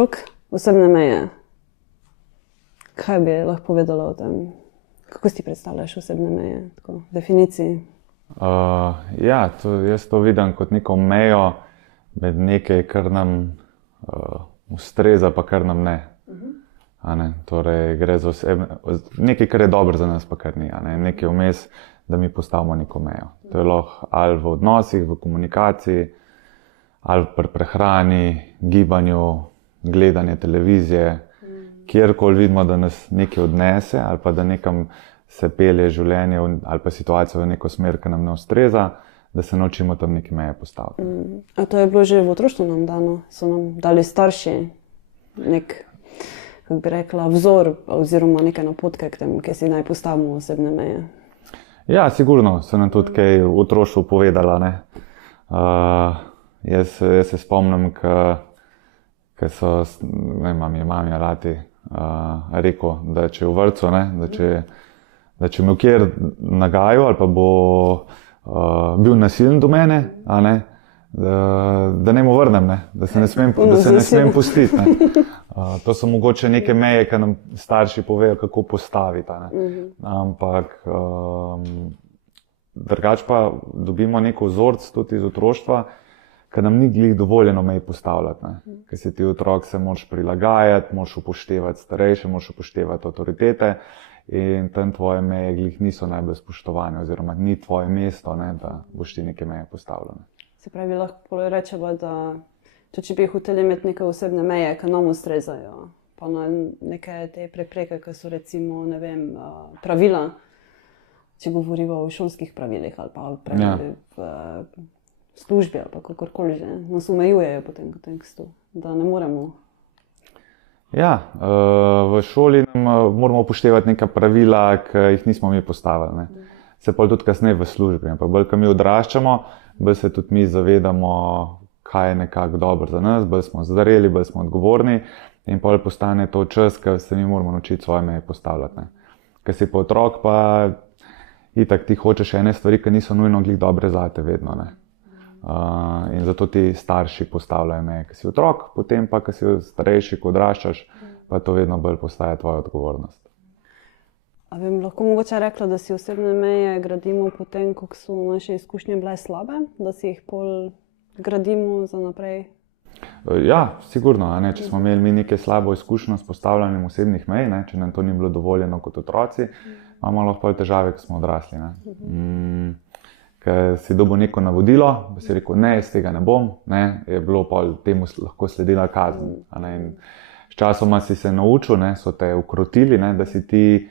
otrok, osebne meje. Kaj bi lahko povedala o tem? Kako si predstavljaš osebne meje, tako, definiciji? Jaz to vidim kot neko mejo med nekaj, kar nam ustreza, pa kar nam ne. Torej, gre za nekaj, kar je dobro za nas, pa kar ni. Nekaj vmes, da mi postavimo neko mejo. To je lahko ali v odnosih, v komunikaciji, ali pri prehrani, gibanju, gledanje televizije, kjerkoli vidimo, da nas nekaj odnese ali pa da nekam se pelje življenje ali pa situacija v neko smer, ki nam ne ustreza, da se naučimo tam neke meje postaviti. A to je bilo že v otroštvu nam dano? So nam dali starši nek, kako bi rekla, vzor oziroma neke napotke k temu, kje si naj postavimo osebne meje? Ja, sigurno so nam tudi kaj v otroštvu povedala. Jaz se spomnim, ko so, mami rati rekel, da če v vrtcu, da če me kjer nagajajo ali pa bo bil nasilen do mene, da ne mu vrnem, da se ne smem pustiti. To so mogoče neke meje, ki nam starši povejo, kako postaviti. Ampak drugače pa dobimo neko vzorc tudi iz otroštva, ker nam ni glih dovoljeno mej postavljati. Ker si ti otrok, se moraš prilagajati, moraš upoštevati starejše, moraš upoštevati avtoritete in tam tvoje meje glih niso najbolj spoštovane oziroma ni tvoje mesto, da boš ti neke meje postavljene. Se pravi, lahko rečemo, da če bi hoteli imeti neke osebne meje, ki nam ustrezajo, pa na neke te prepreke, ki so recimo, ne vem, pravila, če govorimo o šolskih pravilih ali pa pravilih v službi ali pa kakorkoli že, nas omejujejo po tem kontekstu, da ne moremo. Ja, v šoli moramo upoštevati neka pravila, ki jih nismo mi postavili. Se pa tudi kasneje v službi, ampak bolj, ko mi odraščamo, bolj se tudi mi zavedamo, kaj je nekako dobro za nas, bolj smo zreli, bolj smo odgovorni in potem postane to čas, ko se mi moramo naučiti svoje meje postavljati. Ker si pa otrok, pa itak ti hočeš ene stvari, ki niso nujno glih dobre zate vedno. In zato ti starši postavljajo meje, ko si otrok, potem pa, ko si starejši, ko odraščaš, pa to vedno bolj postaja tvoja odgovornost. A bi lahko mogoče rekla, da si osebne meje gradimo potem, ko so naše izkušnje bile slabe, da si jih pol gradimo za naprej? Ja, sigurno. Če smo imeli mi nekaj slabo izkušnjo s postavljanjem osebnih mej, če nam to ni bilo dovoljeno kot otroci, imamo lahko težave, ko smo odrasli. Ker si dobil neko navodilo, pa si rekel, ne, jaz tega ne bom, je bilo pa temu lahko sledila kazen. Sčasoma si se naučil, so te ukrotili, da si ti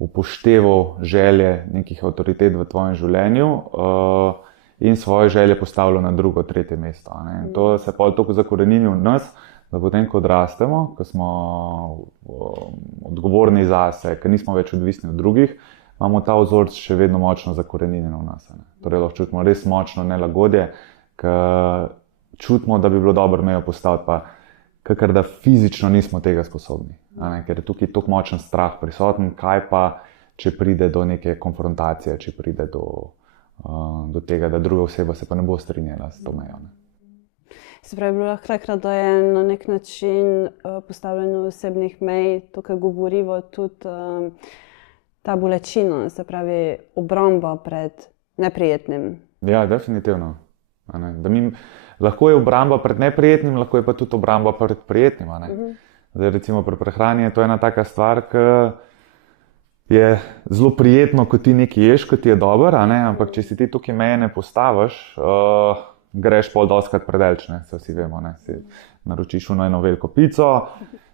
upošteval želje nekih avtoritet v tvojem življenju in svoje želje postavljal na drugo, tretje mesto. To se pa toliko zakorenini v nas, da potem, ko odrastemo, ko smo odgovorni zase, ko nismo več odvisni od drugih, imamo ta vzorc še vedno močno zakorenjen v nas. Torej lahko čutimo res močno nelagodje, ker čutimo, da bi bilo dobro mejo postaviti, pa kakor da fizično nismo tega sposobni. Ker je tukaj toliko močen strah prisoten, kaj pa, če pride do neke konfrontacije, če pride do tega, da druga oseba se pa ne bo strinjala s to mejo. Se pravi, bi lahko rekla, da je na nek način postavljanje osebnih mej, to, kar govorivo, tudi ta bolečina, se pravi obramba pred neprijetnim. Ja, definitivno. Lahko je obramba pred neprijetnim, lahko je pa tudi obramba pred prijetnim. Zdaj, recimo pri prehrani je to ena taka stvar, ki je zelo prijetno, ko ti nekaj ješ, ko ti je dobro, ampak če si ti tukaj meje ne postaviš, greš pol dostikrat predaleč, se vsi vemo. Si naročiš eno veliko pico,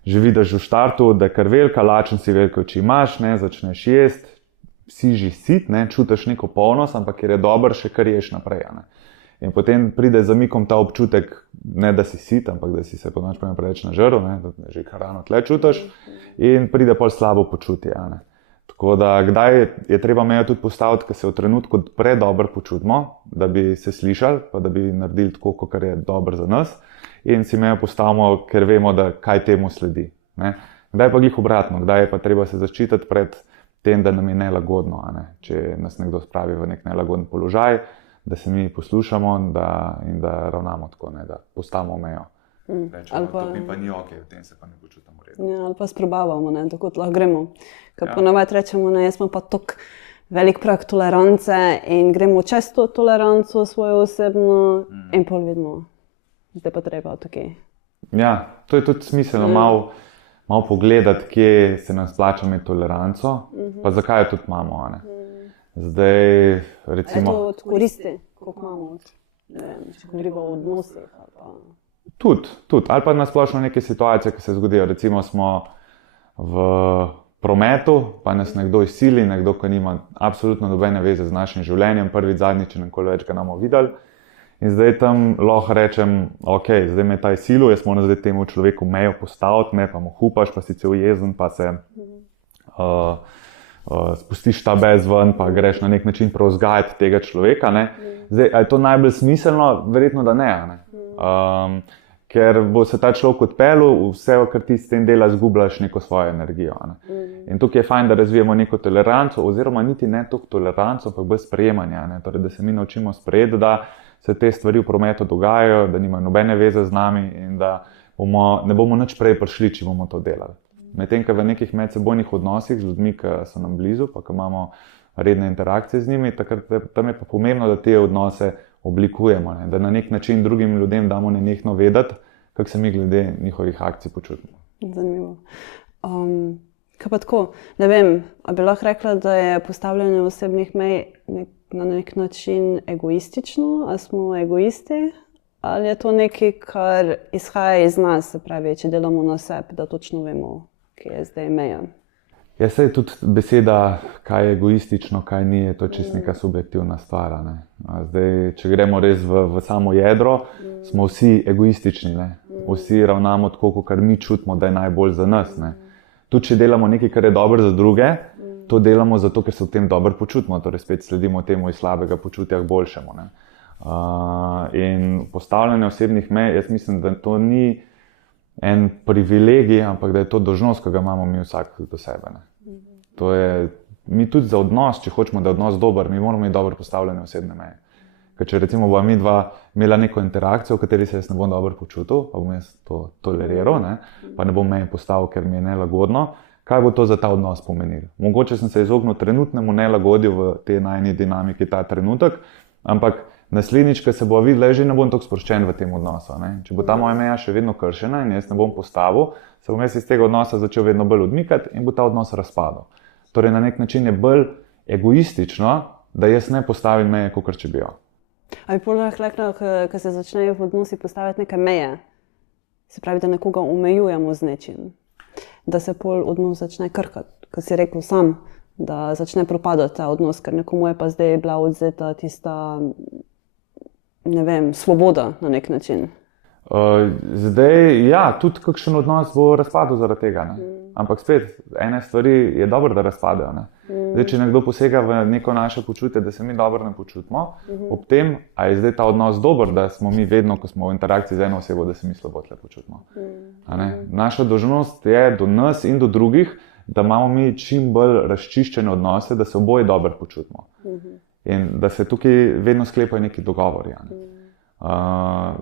že vidiš v štartu, da je kar velika, lačen si, velike oči imaš, začneš jesti, si že sit, čutiš neko polnost, ampak ker je dobro, še kar ješ naprej. In potem pride z zamikom ta občutek, ne da si sit, ampak da si se po noč preveč nažrl, da že hrano tle čutiš in pride pol slabo počutje. Tako da kdaj je treba mejo tudi postaviti, ko se v trenutku predobro počutimo, da bi se slišali, pa da bi naredili tako, kot je dobro za nas. In si mejo postavimo, ker vemo, da kaj temu sledi. Kdaj pa glih obratno, kdaj je pa treba se zaščititi pred tem, da nam je nelagodno. Če nas nekdo spravi v nek nelagoden položaj, da se mi poslušamo in da ravnamo tako, da postavimo mejo, Rečemo, to mi pa ni ok, v tem se pa ne počutimo redno. Ja, ali pa sprobavamo, ne, dokot lahko gremo. Ker ponavadi rečemo, ne, jaz imam pa tok velik prak tolerance in gremo čez to toleranco svojo osebno in pol vidimo, zdaj pa treba tukaj. Ja, to je tudi smiselno malo pogledati, kje se nam splača imeti toleranco, pa zakaj jo tudi imamo, a ne. Zdaj, recimo... Je to od koristi, koliko imamo, ne vem, če govorimo o odnosih ali pa... Tudi. Ali pa nasplošno neke situacije, ki se zgodijo. Recimo smo v prometu, pa nas nekdo izsili, nekdo, ki nima absolutno nobene veze z našim življenjem, prvič, zadnjič, če nikoli več ga namo videli. In zdaj tam lahko rečem, ok, zdaj me ta izsilil, jaz moram zdaj temu človeku mejo postaviti, ne, pa mu hupaš, pa si cel jezen, pa se spustiš ta bez ven, pa greš na nek način prevzgajati tega človeka. Ne. Zdaj, je to najbolj smiselno? Verjetno, da ne. Ker bo se ta človek odpeljal, vse, kar ti s tem dela, zgubljaš neko svojo energijo. Ne? In tukaj je fajn, da razvijemo neko toleranco, oziroma niti ne toliko toleranco, ampak bolj sprejemanja. Torej, da se mi naučimo sprejeti, da se te stvari v prometu dogajajo, da nimajo nobene veze z nami in da ne bomo nič prej prišli, če bomo to delali. Medtem, ko v nekih medsebojnih odnosih z ljudmi, ki so nam blizu, pa ki imamo redne interakcije z njimi, tam je pa pomembno, da te odnose oblikujemo, ne? Da na nek način drugim ljudem damo nenehno vedeti, kako se mi glede njihovih akcij počutimo. Zanimivo. Kaj pa tako, ne vem, a bi lahko rekla, da je postavljanje osebnih mej na nek način egoistično, ali smo egoisti, ali je to nekaj, kar izhaja iz nas, se pravi, če delamo na sebi, da točno vemo, kje je zdaj meja. Ja, saj tudi beseda, kaj je egoistično, kaj ni, je to čisto neka subjektivna stvar. Ne? Zdaj, če gremo res v samo jedro, smo vsi egoistični. Ne? Vsi ravnamo tako, kar mi čutimo, da je najbolj za nas. Ne? Tudi če delamo nekaj, kar je dobro za druge, to delamo zato, ker se v tem dobro počutimo. Torej spet sledimo temu iz slabega počutja k boljšemu. Ne? In postavljanje osebnih mej, jaz mislim, da to ni en privilegij, ampak da je to dolžnost, ki ga imamo mi vsak do sebe. Ne. To je, mi tudi za odnos, če hočemo, da je odnos dober, mi moramo imeti dobro postavljene osebne meje. Ker če recimo bova mi dva imela neko interakcijo, v kateri se jaz ne bom dobro počutil, pa bom jaz to toleriral, ne, pa ne bom meje postavil, ker mi je nelagodno, kaj bo to za ta odnos pomenilo? Mogoče sem se izognil trenutnemu nelagodju v tej najni dinamiki ta trenutek, ampak naslednjič, ko se bo videla, že ne bom tako sproščen v tem odnosu. Ne? Če bo ta moja meja še vedno kršena in jaz ne bom postavil, se bom jaz iz tega odnosa začel vedno bolj odmikati in bo ta odnos razpadel. Torej, na nek način je bolj egoistično, da jaz ne postavim meje, kakor če bi jo. A bi pol lahko rekla, ko se začnejo v odnosi postaviti neke meje, se pravi, da nekoga omejujemo z nečim, da se pol odnos začne krkati, ko si rekel sam, da začne propadati ta odnos, ker nekomu je pa zdaj bila odzeta tista, ne vem, svoboda na nek način. Zdaj, ja, tudi kakšen odnos bo razpadel zaradi tega. Ne? Ampak spet, ene stvari je dobro, da razpadejo. Ne? Zdaj, če nekdo posega v neko naše počutje, da se mi dobro ne počutimo, ob tem, a je zdaj ta odnos dober, da smo mi vedno, ko smo v interakciji z eno osebo, da se mi slabo tle počutimo. Naša dolžnost je do nas in do drugih, da imamo mi čim bolj razčiščene odnose, da se oboje dobro počutimo. In da se tukaj vedno sklepajo neki dogovori.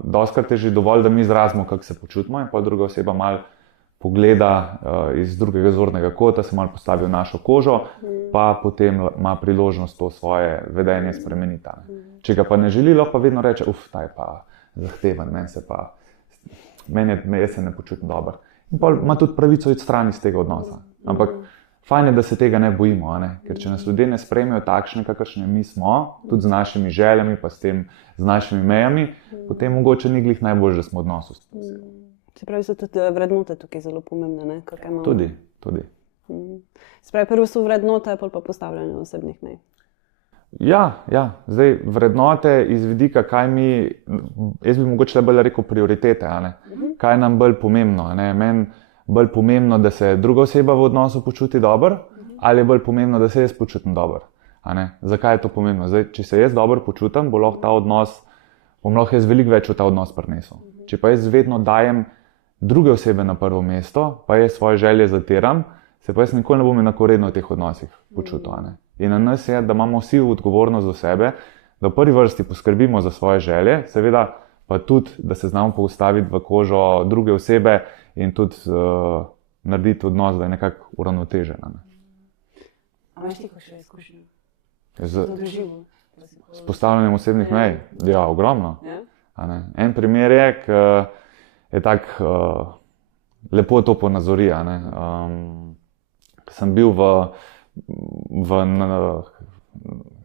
Dostikrat je že dovolj, da mi izrazimo, kako se počutimo in pa druga oseba malo pogleda iz drugega zornega kota, se malo postavi v našo kožo, pa potem ima priložnost to svoje vedenje spremeniti. Če ga pa ne želi, pa vedno reče, ta je pa zahteven, jaz se ne počutim dobro. In pa ima tudi pravico iti stran iz tega odnosa. Ampak fajn je, da se tega ne bojimo, ker če nas ljudje ne sprejmejo takšne, kakršne mi smo, tudi z našimi željami, pa s tem, z našimi mejami, potem mogoče ni glih najbolj, da smo v odnosu. Se pravi, so tudi vrednote tukaj zelo pomembne, ne? Tudi. Se pravi, prvo so vrednote, pa postavljanje osebnih mej. Ja, zdaj vrednote iz vidika, kaj mi, jaz bi mogoče bolj rekel prioritete, kaj nam bolj pomembno, meni bolj pomembno, da se druga oseba v odnosu počuti dobro, ali je bolj pomembno, da se jaz počutim dobro. Zakaj je to pomembno? Zdaj, če se jaz dobro počutim, bom lahko jaz veliko več v ta odnos prinesel. Če pa jaz vedno dajem druge osebe na prvo mesto, pa jaz svoje želje zatiram, se pa jaz nikoli ne bom enakovredno v teh odnosih počutil. In na nas je, da imamo vsi odgovornost do sebe, da v prvi vrsti poskrbimo za svoje želje, seveda pa tudi, da se znamo postaviti v kožo druge osebe in tudi narediti odnos, da je nekako uravnotežen. A imaš ti kakšne izkušnje? S postavljanjem osebnih mej? Ja, ogromno. Ja? En primer je, ki je tak lepo to ponazori. Sem bil v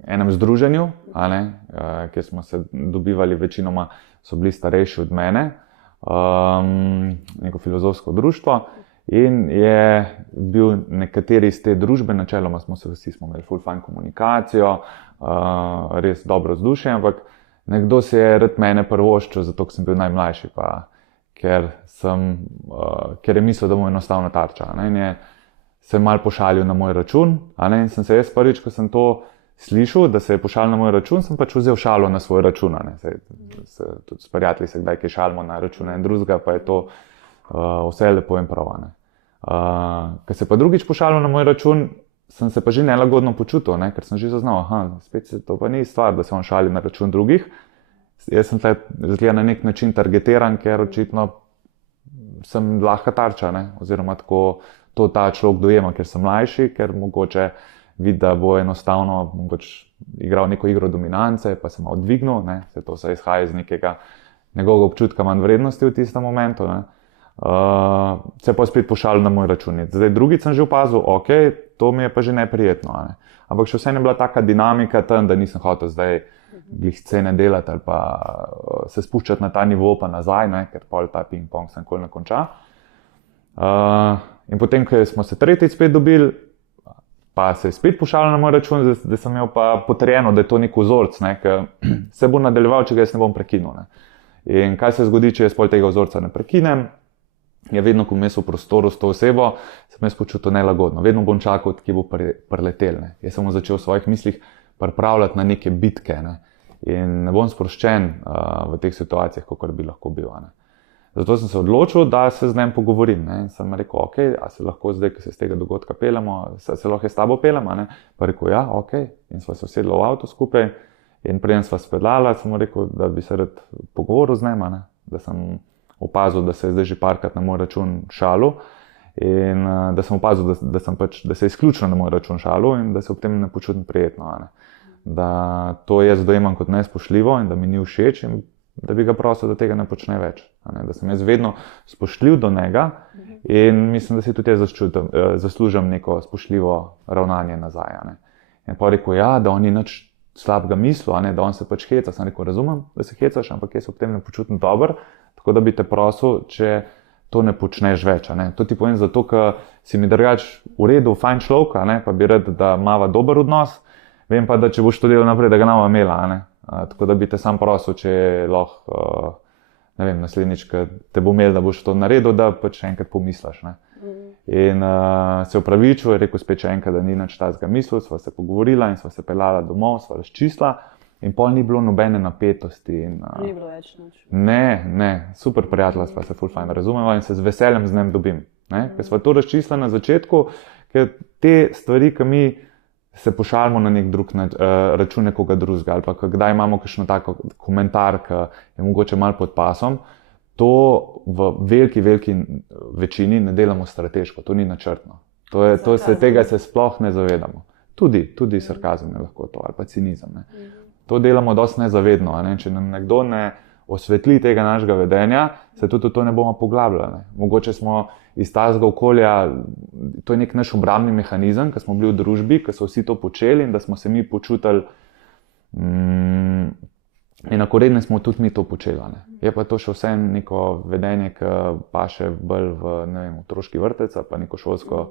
enem združenju, kjer smo se dobivali, večinoma so bili starejši od mene, neko filozofsko društvo. In je bil nekateri iz te družbe, načeloma smo imeli ful fajn komunikacijo, res dobro vzdušje, ampak nekdo se je rad mene prvoščil, zato ker sem bil najmlajši, pa ker je mislil, da mu je enostavno tarča. In je se malo pošalil na moj račun. In sem se jaz prvič, ko sem to slišal, da se je pošalil na moj račun, sem pač vzel šalo na svoj račun. Tudi s prijatelji se kdaj kaj šalimo na račun en drugega, pa je to vse lepo in prav. Ko se pa drugič pošalil na moj račun, sem se pa že nelagodno počutil, ker sem že zaznal, spet se to pa ni stvar, da se on šali na račun drugih. Jaz sem tle na nek način targetiran, ker očitno sem lahka tarča, oziroma tako to ta človek dojema, ker sem mlajši, ker mogoče vidi, da bo enostavno igral neko igro dominance, pa se malo dvignil, se to vse izhaja iz nekega njegovega občutka manj vrednosti v tistem momentu. Se pa spet pošalil na moj račun. Zdaj drugič sem že opazil, ok, to mi je pa že neprijetno. Ampak še vseeno je bila taka dinamika tam, da nisem hotel zdaj glih scene delati ali pa se spuščati na ta nivo pa nazaj, ker pol ta ping-pong se nikoli ne konča. In potem, ko smo se tretjič spet dobili, pa se je spet pošalil na moj račun, da sem imel pa potrjeno, da je to nek vzorc, ki se bo nadaljeval, če ga jaz ne bom prekinil. In kaj se zgodi, če jaz pol tega vzorca ne prekinem? Ja, vedno, ko mes v prostoru s to osebo, sem jaz počutil nelagodno. Vedno bom čakal, kje bo priletel. Jaz sem začel v svojih mislih pripravljati na neke bitke. In ne bom sproščen v teh situacijah, kakor bi lahko bil. Zato sem se odločil, da se z njim pogovorim. In sem rekel, ok, a se lahko zdaj, ko se z tega dogodka peljemo, se lahko s tabo peljem? Pa rekel, ja, ok. In sva se usedla v avto skupaj. In preden sva speljala, sem rekel, da bi se rad pogovoril z njim, da sem opazil, da se je zdaj že parkrat na moj račun šalil in da sem opazil, da se je izključno na moj račun šalil in da se ob tem ne počutim prijetno. Da to jaz dojemam kot nespoštljivo in da mi ni všeč in da bi ga prosil, da tega ne počne več. Da sem jaz vedno spoštljiv do njega in mislim, da si tudi jaz zaslužim neko spoštljivo ravnanje nazaj. In pa rekel, ja, da on ni nič slabega mislil, da on se pač heca. Sem rekel, razumem, da se hecaš, ampak jaz ob tem ne počutim dobro, tako da bi te prosil, če to ne počneš več. To ti povem zato, ker si mi drugač v redu, fajn človek, pa bi rad, da imava dober odnos, vem pa, da če boš to delal naprej, da ga ne bova imela. Tako da bi te sam prosil, če lahko, ne vem, naslednjič, ko te bo imel, da boš to naredil, da pač še enkrat pomisliš. In se opravičil, je rekel spet še enkrat, da ni nič tazga mislil, sva se pogovorila in sva se peljala domov, sva razčistila in pol ni bilo nobene napetosti. Ni bilo več nič. Ne, super prijatelja sva se ful fajn razumeva in se z veseljem z njim dobim. Ker sva to razčistila na začetku, ker te stvari, ki mi se pošalimo na nek drug račun nekoga drugega ali pa kdaj imamo kakšno tako komentar, ki je mogoče malo pod pasom, to v veliki večini ne delamo strateško, to ni načrtno. Tega se sploh ne zavedamo. Tudi sarkazem je lahko to ali pa cinizem. To delamo dosti nezavedno. Če nam nekdo ne osvetli tega našega vedenja, se tudi to ne bomo poglabljali. Mogoče smo iz tazga okolja, to je nek naš obrambni mehanizem, ko smo bili v družbi, ko so vsi to počeli in da smo se mi počutili enakovredne, smo tudi mi to počeli. Je pa to še vse neko vedenje, ki paše bolj v otroški vrtec pa neko šolsko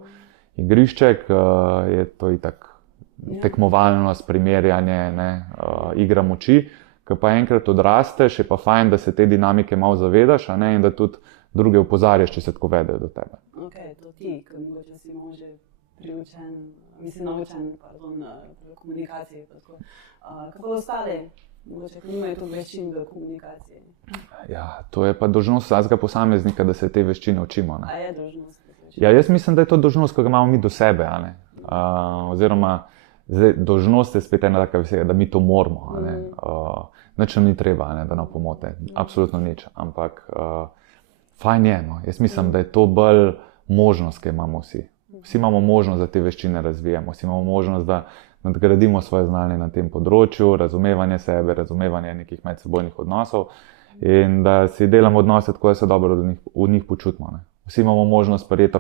igrišče, ki je to itak tekmovalno sprimerjanje, igra moči, ki pa enkrat odrasteš, je pa fajn, da se te dinamike malo zavedaš in da tudi druge opozarjaš, če se tako vedejo do tebe. Ok, to ti, ki mogoče si že naučen komunikaciji. Kako ostali, mogoče, ki nimajo to veščin v komunikaciji? Ja, to je pa dolžnost vsakega posameznika, da se te veščine učimo. A je dolžnost? Ja, jaz mislim, da je to dolžnost, ki ga imamo mi do sebe. Oziroma, Zdaj, dolžnost je spet ena taka beseda, da mi to moramo. Nič nam ni treba, da nam pomote. Absolutno nič. Ampak fajn je. No. Jaz mislim, da je to bolj možnost, ki imamo vsi. Vsi imamo možnost, da te veščine razvijamo. Vsi imamo možnost, da nadgradimo svoje znanje na tem področju, razumevanje sebe, razumevanje nekih medsebojnih odnosov in da si delamo odnose tako, da se dobro v njih počutimo. Ne. Vsi imamo možnost sprejeti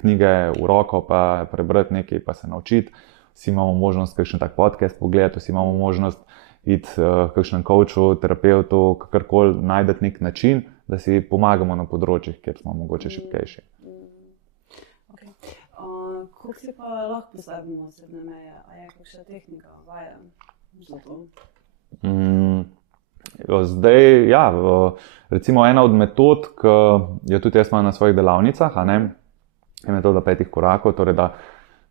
knjige v roko, pa prebrati nekaj, pa se naučiti. Vsi imamo možnost kakšen tak podcast pogledati, vsi imamo možnost iti kakšnem coachu, terapeutu, kakorkoli najdeti nek način, da si pomagamo na področjih, kjer smo mogoče šibkejši. Okay. Kako si pa lahko postavimo osebne meje? A je kakšna tehnika, vaja za to? Zdaj, ja, recimo ena od metod, ki jo tudi jaz imam na svojih delavnicah, je metoda 5 korakov, torej da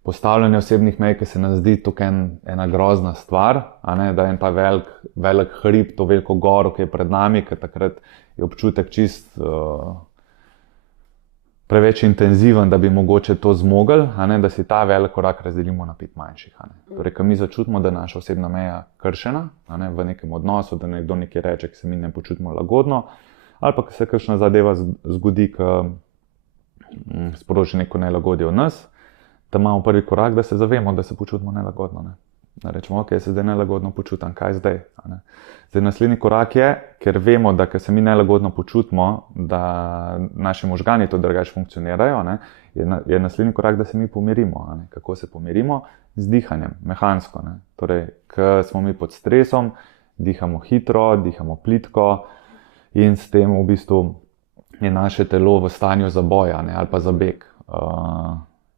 postavljanje osebnih mej, ki se nam zdi tukaj ena grozna stvar, da je ta velik hrib, to veliko goro, ki je pred nami, ker takrat je občutek čist preveč intenziven, da bi mogoče to zmogli, da si ta velik korak razdelimo na 5 manjših. Torej, ko mi začutimo, da je naša osebna meja kršena v nekem odnosu, da nekdo nekaj reče, ki se mi ne počutimo lagodno, ali pa ko se kakšna zadeva zgodi, ki sporoči neko nelagodje v nas, da imamo prvi korak, da se zavemo, da se počutimo nelagodno. Da rečemo, ok, se zdaj nelagodno počutam, kaj zdaj? Zdaj, naslednji korak je, ker vemo, da ko se mi nelagodno počutimo, da naši možgani to drugače funkcionirajo, je naslednji korak, da se mi pomirimo. Kako se pomirimo? Z dihanjem, mehansko. Torej, ko smo mi pod stresom, dihamo hitro, dihamo plitko in s tem v bistvu je naše telo v stanju za boj ali pa za beg.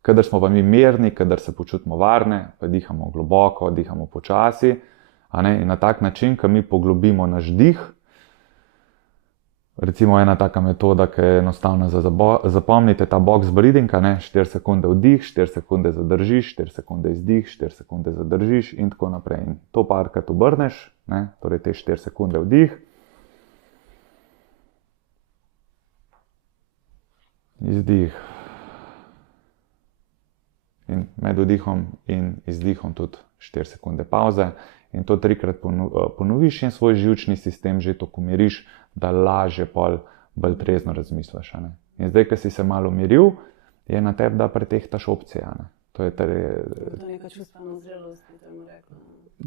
Kadar smo pa mi mirni, kadar se počutimo varne, pa dihamo globoko, dihamo počasi. In na tak način, ko mi poglobimo naš dih, recimo ena taka metoda, ki je enostavna za zapomnite, ta box breathing, 4 sekunde vdih, 4 sekunde zadržiš, 4 sekunde izdih, 4 sekunde zadržiš in tako naprej. In to parkrat obrneš, torej te 4 sekunde vdih, izdih. In med vdihom in izdihom tudi 4 sekunde pauze. In to 3-krat ponoviš in svoj živčni sistem že tako umiriš, da lažje bolj trezno razmisliš. In zdaj, ko si se malo umiril, je na tebi, da pretehtaš opcije. To je neka čustvena zrelost, bi temu rekla.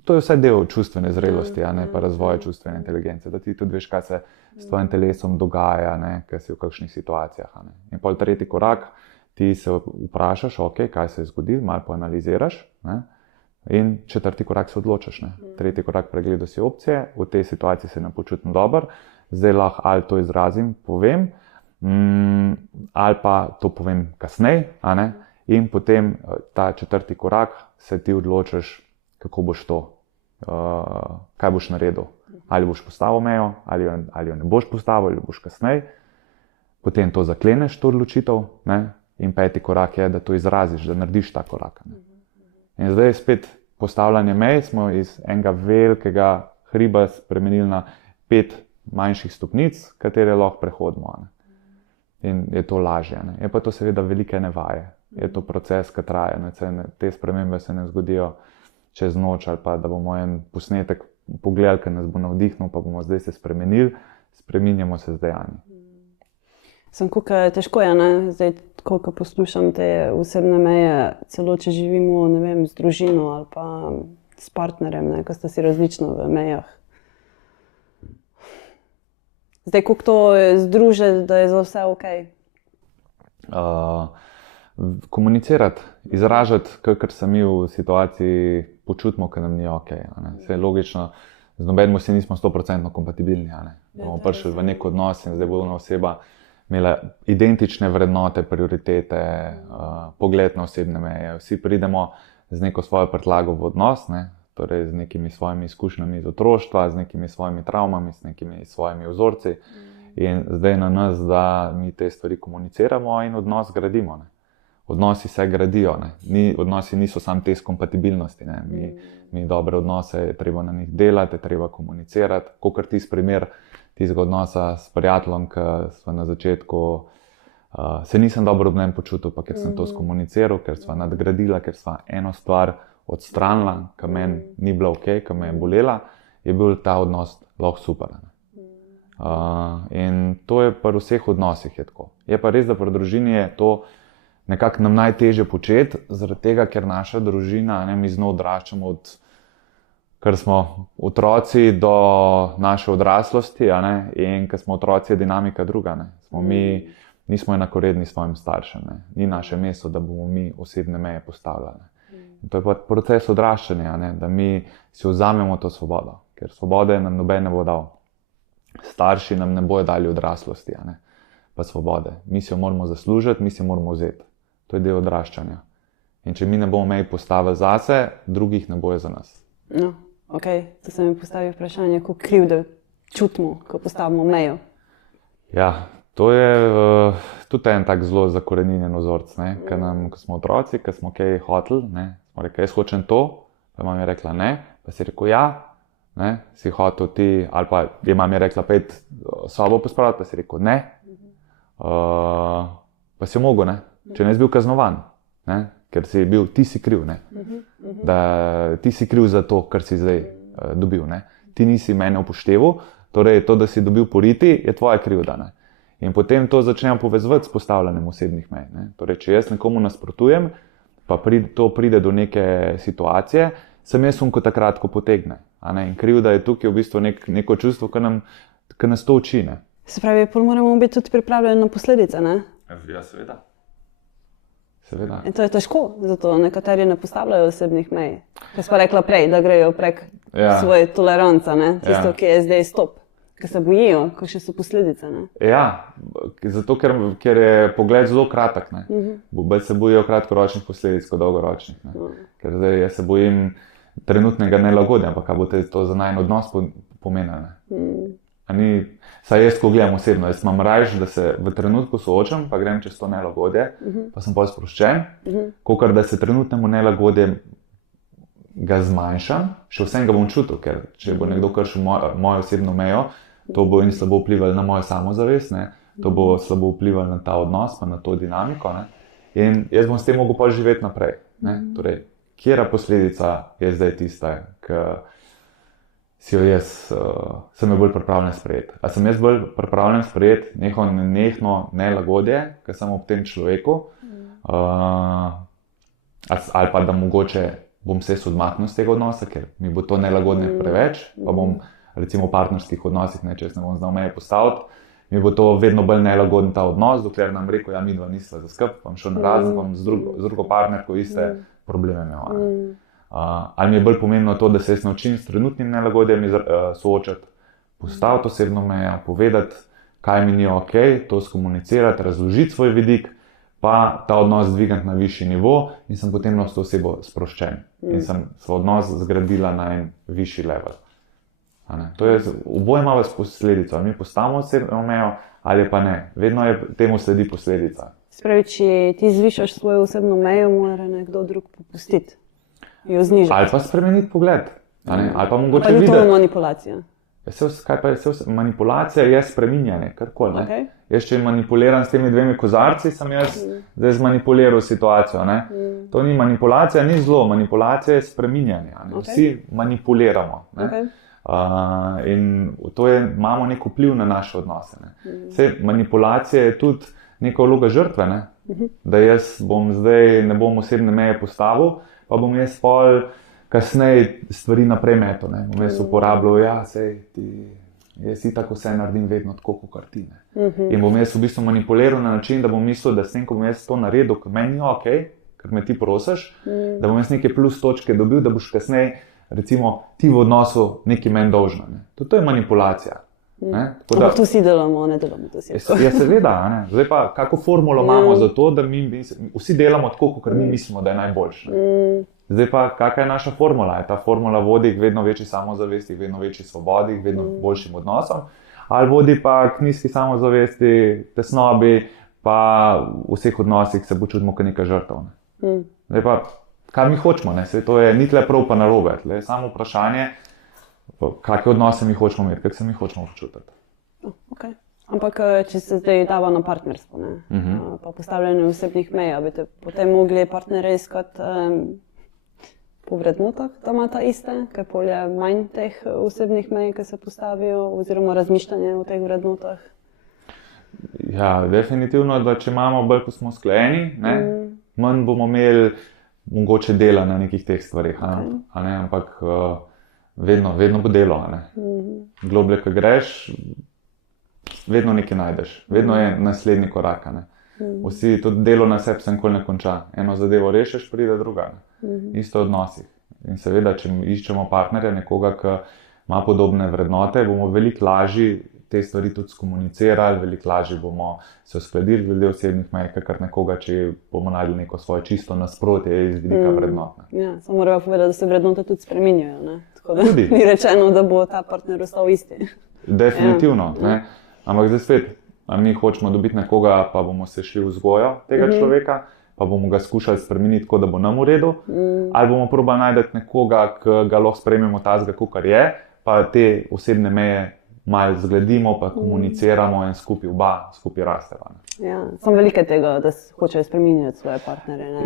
To je vse del čustvene zrelosti, pa razvoja čustvene inteligence. Da ti tudi veš, kaj se s tvojim telesom dogaja, kaj si v kakšnih situacijah. In pol 3. korak, ti se vprašaš, ok, kaj se je zgodilo, malo poanaliziraš, in 4. korak se odločiš. 3. korak, pregledal si opcije, v tej situaciji se ne počutim dobro, zdaj lahko ali to izrazim, povem, ali pa to povem kasneje, in potem ta 4. korak se ti odločiš, kako boš to, kaj boš naredil. Ali boš postavil mejo, ali jo ne boš postavil, ali boš kasneje. Potem to zakleneš, to odločitev, in 5. korak je, da to izraziš, da narediš ta korak. In zdaj spet postavljanje mej smo iz enega velikega hriba spremenili na 5 manjših stopnic, katere lahko prehodimo. In je to lažje. Je pa to seveda velike nevaje. Je to proces, ki traja. Te spremembe se ne zgodijo čez noč, ali pa da bomo en posnetek pogledali, ki nas bo navdihnil, pa bomo zdaj se spremenili, spreminjamo se z dejanji. Težko je, zdaj, ko poslušam te osebne meje, celo če živimo, ne vem, z družino ali pa s partnerjem, ko sta si različno v mejah. Zdaj, kako to združiti, da je za vse ok? Komunicirati, izražati, kakor se mi v situaciji počutimo, ker nam ni ok. Vse je logično, z nobenim si nismo 100% kompatibilni. Bomo prišli v nek odnos in zdaj bo ona oseba imela identične vrednote, prioritete, pogled na osebne meje. Vsi pridemo z neko svojo prtljago v odnos, torej z nekimi svojimi izkušnjami iz otroštva, z nekimi svojimi travmami, z nekimi svojimi vzorci. In zdaj na nas, da mi te stvari komuniciramo in odnos gradimo. Odnosi se gradijo. Odnosi niso samo test kompatibilnosti. Mi dobre odnose je treba na njih delati, je treba komunicirati. Kakor tisti primer tistega odnosa s prijateljem, ki smo na začetku se nisem dobro ob njem počutil, pa ker sem to skomuniciral, ker sva nadgradila, ker sva eno stvar odstranila, ki meni ni bila ok, ki me je bolela, je bil ta odnos lahko super. In to je pri vseh odnosih je tako. Je pa res, da pri družini je to nekako nam najtežje početi, zaradi tega, ker naša družina, mi z njo odraščamo od ker smo otroci do naše odraslosti, in ker smo otroci, je dinamika druga. Mi nismo enakovredni svojim staršem. Ni naše mesto, da bomo mi osebne meje postavljali. In to je pa proces odraščanja, da mi si vzamemo to svobodo, ker svobode nam noben ne bo dal. Starši nam ne bojo dali odraslosti, pa svobode. Mi si jo moramo zaslužiti, mi si jo moramo vzeti. To je del odraščanja. In če mi ne bomo meji postavili zase, drugih ne bojo za nas. No, ok, to se mi postavi vprašanje, kako krivdo čutimo, ko postavimo mejo. Ja, to je tudi en tak zelo zakoreninjen vzorc, ko smo otroci, ko smo kaj hoteli, smo rekli, jaz hočem to, pa mama je rekla ne, pa si rekel ja, si hotel ti, ali pa je mama rekla, pejt sobo pospraviti, pa si rekel ne, pa si jo mogel, če ne si bil kaznovan, ker si bil, ti si kriv, da ti si kriv za to, kar si zdaj dobil, ti nisi mene upošteval, torej to, da si dobil poriti, je tvoja krivda, In potem to začnemo povezovati s postavljanjem osebnih mej. Torej, če jaz nekomu nasprotujem, pa to pride do neke situacije, sem jaz ko takrat, ko potegne. In krivda je tukaj v bistvu neko čustvo, ki nas to uči. Se pravi, moramo biti tudi pripravljeni na posledice, Ja, seveda. In to je težko, zato nekateri ne postavljajo osebnih mej. Ker sva rekla prej, da grejo prek svoje tolerance, tisto, ki je zdaj stop. Ker se bojijo, kakšne so posledice. Ja, zato ker je pogled zelo kratek. Bolj se bojijo kratkoročnih posledic kot dolgoročnih. Ker zdaj jaz se bojim trenutnega nelagodja, ampak kaj bo to za najin odnos pomenilo. Saj jaz, ko gledam osebno, jaz imam rajš, da se v trenutku soočam, pa grem čez to nelagodje, pa sem bolj sproščen, kakor da se trenutnemu nelagodje ga zmanjšam, še vsem ga bom čutil, ker če bo nekdo kršil mojo osebno mejo, to bo in slabo vplivalo na mojo samozavest, to bo slabo vplivalo na ta odnos, pa na to dinamiko. In jaz bom s tem mogel pa živeti naprej. Torej, katera posledica je zdaj tista, ki si jo jaz, sem jo bolj pripravljen sprejeti. A sem jaz bolj pripravljen sprejeti nehno nelagodje, ki sem ob tem človeku, ali pa da mogoče bom se odmaknil z tega odnosa, ker mi bo to nelagodne preveč, pa bom recimo v partnerskih odnosih, če jaz ne bom znal meje postaviti, mi bo to vedno bolj nelagoden ta odnos, dokler nam rekel, ja, midva nisva za skupaj, bom šel na razen, bom z drugo partnerko iste probleme imel. Ali mi je bolj pomembno to, da se jaz naučim s trenutnim nelagodjem soočati, postaviti osebno mejo, povedati, kaj mi ni ok, to skomunicirati, razložiti svoj vidik, pa ta odnos dvigati na višji nivo in sem potem na to osebo sproščen. In sem svoj odnos zgradila na en višji level. To je, oboje ima posledico, ali mi postavimo osebno mejo ali pa ne. Vedno je temu sledi posledica. Spravi, če ti zvišaš svojo osebno mejo, mora nekdo drug popustiti. Ali pa spremeniti pogled. Ali pa mogoče videti. Ali pa je to manipulacija? Manipulacija je spreminjanje, karkoli. Okay. Jaz, če manipuliram s temi dvemi kozarci, sem jaz zdaj zmanipuliral situacijo. To ni manipulacija, ni zlo. Manipulacija je spreminjanje. Vsi manipuliramo. Okay. In to je, imamo nek vpliv na naše odnose. Manipulacija je tudi neka vloga žrtve. Da jaz zdaj ne bom osebne meje postavil, pa bom jaz pol kasneje stvari naprej metal. Bom jaz uporabljal, jaz tako vse naredim vedno tako, kot ti. In bom jaz v bistvu manipuliral na način, da bom mislil, da s tem, ko bom jaz to naredil, ker meni ni ok, ker me ti prosiš, da bom jaz neke plus točke dobil, da boš kasneje, recimo, ti v odnosu nekaj meni dolžna. To je manipulacija. Ampak to vsi delamo, ne delamo to vsi. Ja, seveda. Zdaj pa, kako formulo imamo za to, da vsi delamo tako, kot mi mislimo, da je najboljše. Zdaj pa, kakšna je naša formula? Ta formula vodi k vedno večji samozavesti, k vedno večji svobodi, k vedno boljšim odnosom, ali vodi pa k nizki samozavesti, tesnobi, pa v vseh odnosih se počutimo kot neka žrtev. Zdaj pa, kaj mi hočemo? To je ni tle prav pa narobe. Samo vprašanje, kakšne odnose mi hočemo imeti, kako se mi hočemo počutiti. Okay. Ampak, če se zdaj dava na partnerstvo, pa postavljanje osebnih meja, bi te potem mogli partnerje iskati po vrednotah, da ima ta iste, kaj polje manj teh osebnih mej, ki se postavijo, oziroma razmišljanje o teh vrednotah? Ja, definitivno, da če imamo bolj, ko smo usklajeni, manj bomo imeli mogoče dela na nekih teh stvarih, ampak vedno bo delo. Globlje, ko greš, vedno nekaj najdeš, vedno je naslednji korak. Vsi to delo na sebi se nikoli ne konča. Eno zadevo rešiš, pride druga. Isto v odnosih. In seveda, če iščemo partnerja, nekoga, ki ima podobne vrednote, bomo veliko lažje te stvari tudi skomunicirali, veliko lažje bomo se uskladili glede osebnih mej, kakor nekoga, če bomo najdli neko svoje čisto nasprotje iz vidika vrednot. Ja, samo moramo povedati, da se vrednote tudi spreminjajo. Tako da ni rečeno, da bo ta partner ostal isti. Definitivno. Ampak zdaj spet, mi hočemo dobiti nekoga, pa bomo se šli v vzgojo tega človeka, pa bomo ga skušali spremeniti tako, da bo nam v redu, ali bomo probali najti nekoga, ki ga lahko sprejmemo tazga, kakor je, pa te osebne meje malo zgledimo, pa komuniciramo in skupaj rasteva. Ja, sem velike tega, da hočejo spreminjati svoje partnerje.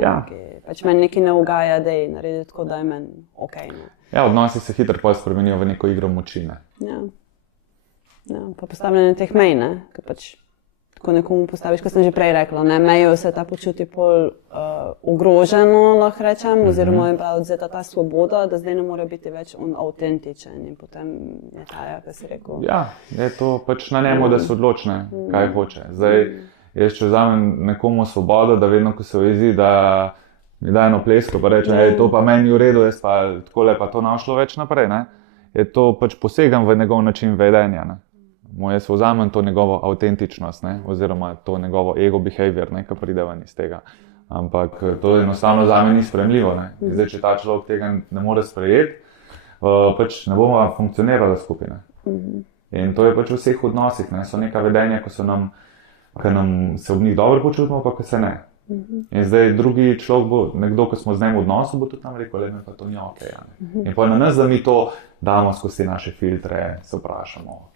Pač meni nekaj ne ugaja, da je narediti tako, da je meni okej. Ja, odnosi se hitro spremenijo v neko igro moči. Ja, pa postavljanje teh mej, ki pač tako nekomu postaviš, kot sem že prej rekla, mejo se ta počuti pol ogroženo, lahko rečem, oziroma je bila odzeta ta svoboda, da zdaj ne more biti več on avtentičen in potem je ta, kaj si rekel. Ja, je to pač na njemu, da se odločne, kaj hoče. Zdaj, jaz če vzamem nekomu svobodo, da vedno, ko se ujezi, da mi da eno plesko, pa reče, to pa meni v redu, jaz pa takole pa to našlo več naprej, je to pač posegam v njegov način vedenja. Jaz vzamem to njegovo avtentičnost, oziroma to njegovo ego behavior, ki pride ven iz tega. Ampak to enostavno zame ni sprejemljivo. Zdaj, če ta človek tega ne more sprejeti, pač ne bomo funkcionirali skupaj. In to je pač v vseh odnosih. So neka vedenja, ki nam se ob njih dobro počutimo, pa ki se ne. In zdaj drugi človek bo, nekdo, ki smo z njim v odnosu, bo tudi tam rekel, le pa to ni okej. In pa na nas, da mi to damo skozi naše filtre, se vprašamo,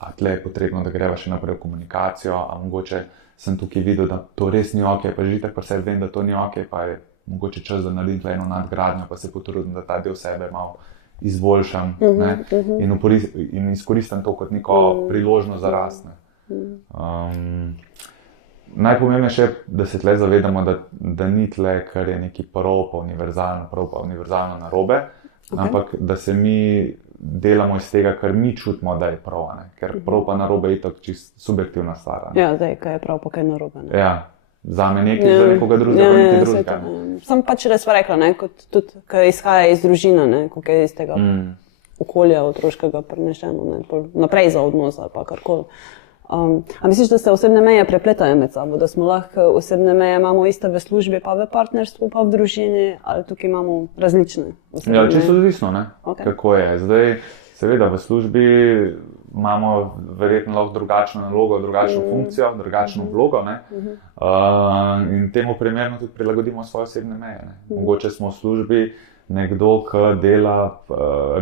a tle je potrebno, da greva še naprej v komunikacijo, a mogoče sem tukaj videl, da to res ni okej, pa že tako pa sebi vem, da to ni okej, pa je mogoče čas, da naredim tle eno nadgradnjo, pa se potrudim, da ta del sebe malo izboljšam in izkoristim to kot neko priložnost za rast. Najpomembnejše je, da se tle zavedamo, da ni tle, kar je neki prav pa univerzalno narobe, ampak da se mi delamo iz tega, kar mi čutimo, da je prav, ker prav pa narobe je tako čisto subjektivna stvar. Ja, zdaj, kaj je prav, pa kaj je narobe. Ja, zame nekaj, za nekoga drugega, pa nekaj drugega. Sem pač res pa rekla, kot tudi, ki izhaja iz družine, koliko je iz tega okolja otroškega prenešeno, naprej za odnos ali pa karkoli. A misliš, da se osebne meje prepletajo med sabo, da smo lahko osebne meje imamo iste v službi, pa v partnerstvu, pa v družini, ali tukaj imamo različne osebne meje? Ja, čisto odvisno, kako je. Zdaj, seveda, v službi imamo verjetno lahko drugačno nalogo, drugačno funkcijo, drugačno vlogo, in temu primerno tudi prilagodimo svoje osebne meje. Mogoče smo v službi nekdo, ki dela,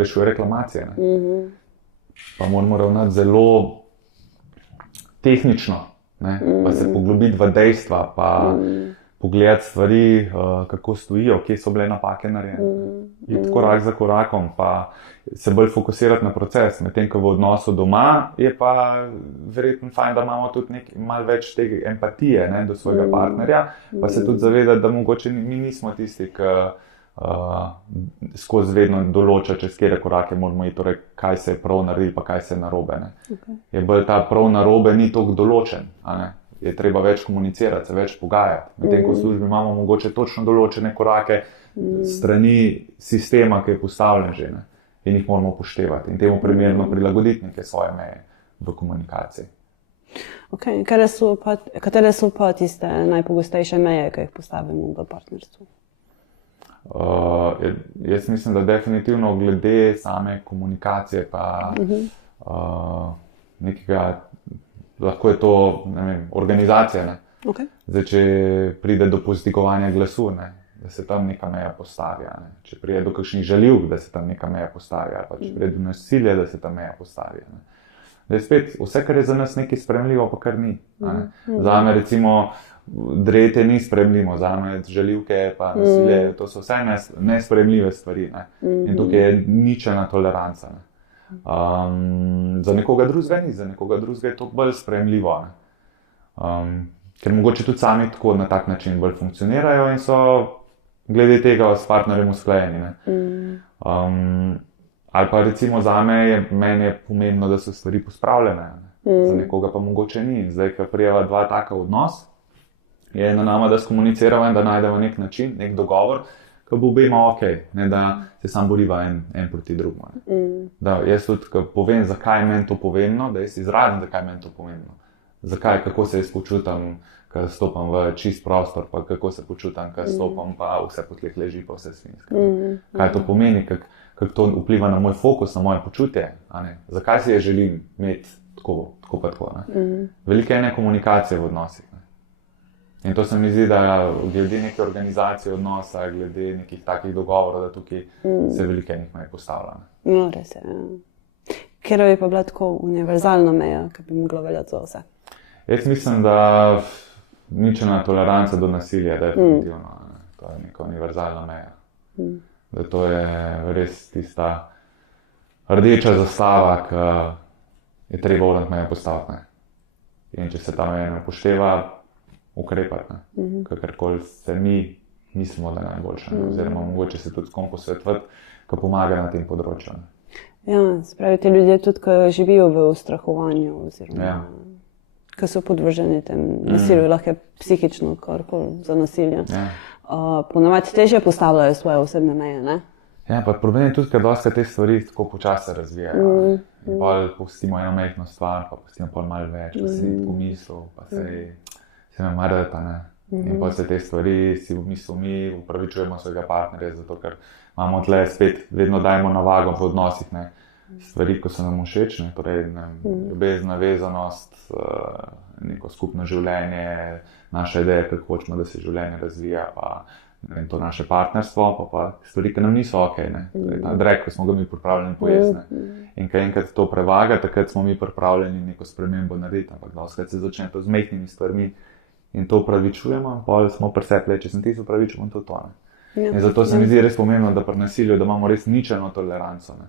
rešuje reklamacije, pa moramo ravnati zelo tehnično, pa se poglobiti v dejstva, pa pogledati stvari, kako stojijo, kje so bile napake narejene. Iti korak za korakom, pa se bolj fokusirati na proces. Medtem ko v odnosu doma je pa verjetno fajn, da imamo tudi malo več te empatije do svojega partnerja, pa se tudi zavedati, da mogoče mi nismo tisti, ki skozi vedno določa, čez katere korake moramo iti, torej kaj se je prav naredil, pa kaj se je narobe. Je bolj ta prav narobe ni toliko določen, je treba več komunicirati, se več pogajati. Medtem ko v službi imamo mogoče točno določene korake strani sistema, ki je postavljen že, in jih moramo upoštevati in temu primerno prilagoditi neke svoje meje v komunikaciji. Katere so pa tiste najpogostejše meje, ki jih postavimo v partnerstvu? Jaz mislim, da definitivno glede same komunikacije pa nekega, lahko je to, ne vem, organizacija. Zdaj, če pride do povzdigovanja glasu, da se tam neka meja postavi, če pride do kakšnih žaljivk, da se tam neka meja postavi, ali pa če pride do nasilja, da se ta meja postavi. Da je spet vse, kar je za nas nekaj sprejemljivo, pa kar ni. Zame recimo drete ni sprejemljivo, zame žaljivke pa nasilje, to so vse nesprejemljive stvari. Ne? In tukaj je ničena toleranca. Ne? Za nekoga drugega ni, za nekoga drugega je to bolj sprejemljivo. Ker mogoče tudi sami tako na tak način bolj funkcionirajo in so glede tega s partnerjem usklajeni. Ali pa recimo zame meni je pomembno, da so stvari pospravljene. Za nekoga pa mogoče ni. Zdaj, ko prijeva dva taka odnos, je na nama, da skomuniciramo in da najdemo nek način, nek dogovor, ki bo obema ok, ne da se sam boriva en proti drugemu. Da jaz tudi, ko povem, zakaj je meni to pomembno, da jaz izrazim, zakaj je meni to pomembno. Zakaj, kako se jaz počutam, ko stopam v čist prostor, pa kako se počutam, ko stopam, pa vse po tleh leži, pa vse svinjsko. Kaj to pomeni, kako to vpliva na moj fokus, na moje počutje, zakaj si je želim imeti tako pa tako. Veliko je ene komunikacije v odnosih. In to se mi zdi, da glede neke organizacije odnosa, glede nekih takih dogovorov, da tukaj se veliko enih meja postavlja. No, res je. Kjer je pa bila tako univerzalna meja, ki bi mogla veljati za vse? Jaz mislim, da ničena toleranca do nasilja, definitivno. To je neka univerzalna meja. Da to je res tista rdeča zastava, ki je treba urad meja postaviti. In če se ta meja ne upošteva, ukrepati. Kakorkoli se mi mislimo, da je najboljše. Oziroma mogoče se tudi s kom posvetovati, ki pomaga na tem področju. Ja, spravi ti ljudje tudi, ki živijo v ustrahovanju oziroma ki so podvrženi tem nasilju, lahko je psihično karkoli za nasilje. Ponavadi težje postavljajo svoje osebne meje, ne? Ja, pa problem je tudi, ker dosti te stvari tako počasi razvijajo. In bolj pustimo eno majhno stvar, pa pustimo pol malo več, pa si pomislil, pa se me marata, ne. In pa se te stvari si v mislu mi upravičujemo svojega partnerja, zato ker imamo tle spet, vedno dajemo na vago v odnosih, ne, stvari, ko so nam všeč, ne, torej ljubezen, navezanost, neko skupno življenje, naša ideja, kako hočemo, da se življenje razvija, pa to naše partnerstvo, pa stvari, ki nam niso ok, ne. Torej, ta drek, ko smo ga mi pripravljeni pojesti, in ko enkrat to prevaga, takrat smo mi pripravljeni neko spremembo narediti, ampak dostikrat se začne to z majhnimi stvarmi in to upravičujemo, in potem smo presepli, če sem ti se upravičil, in to to, ne. In zato se mi zdi res pomembno, da pri nasilju, da imamo res ničelno toleranco, ne.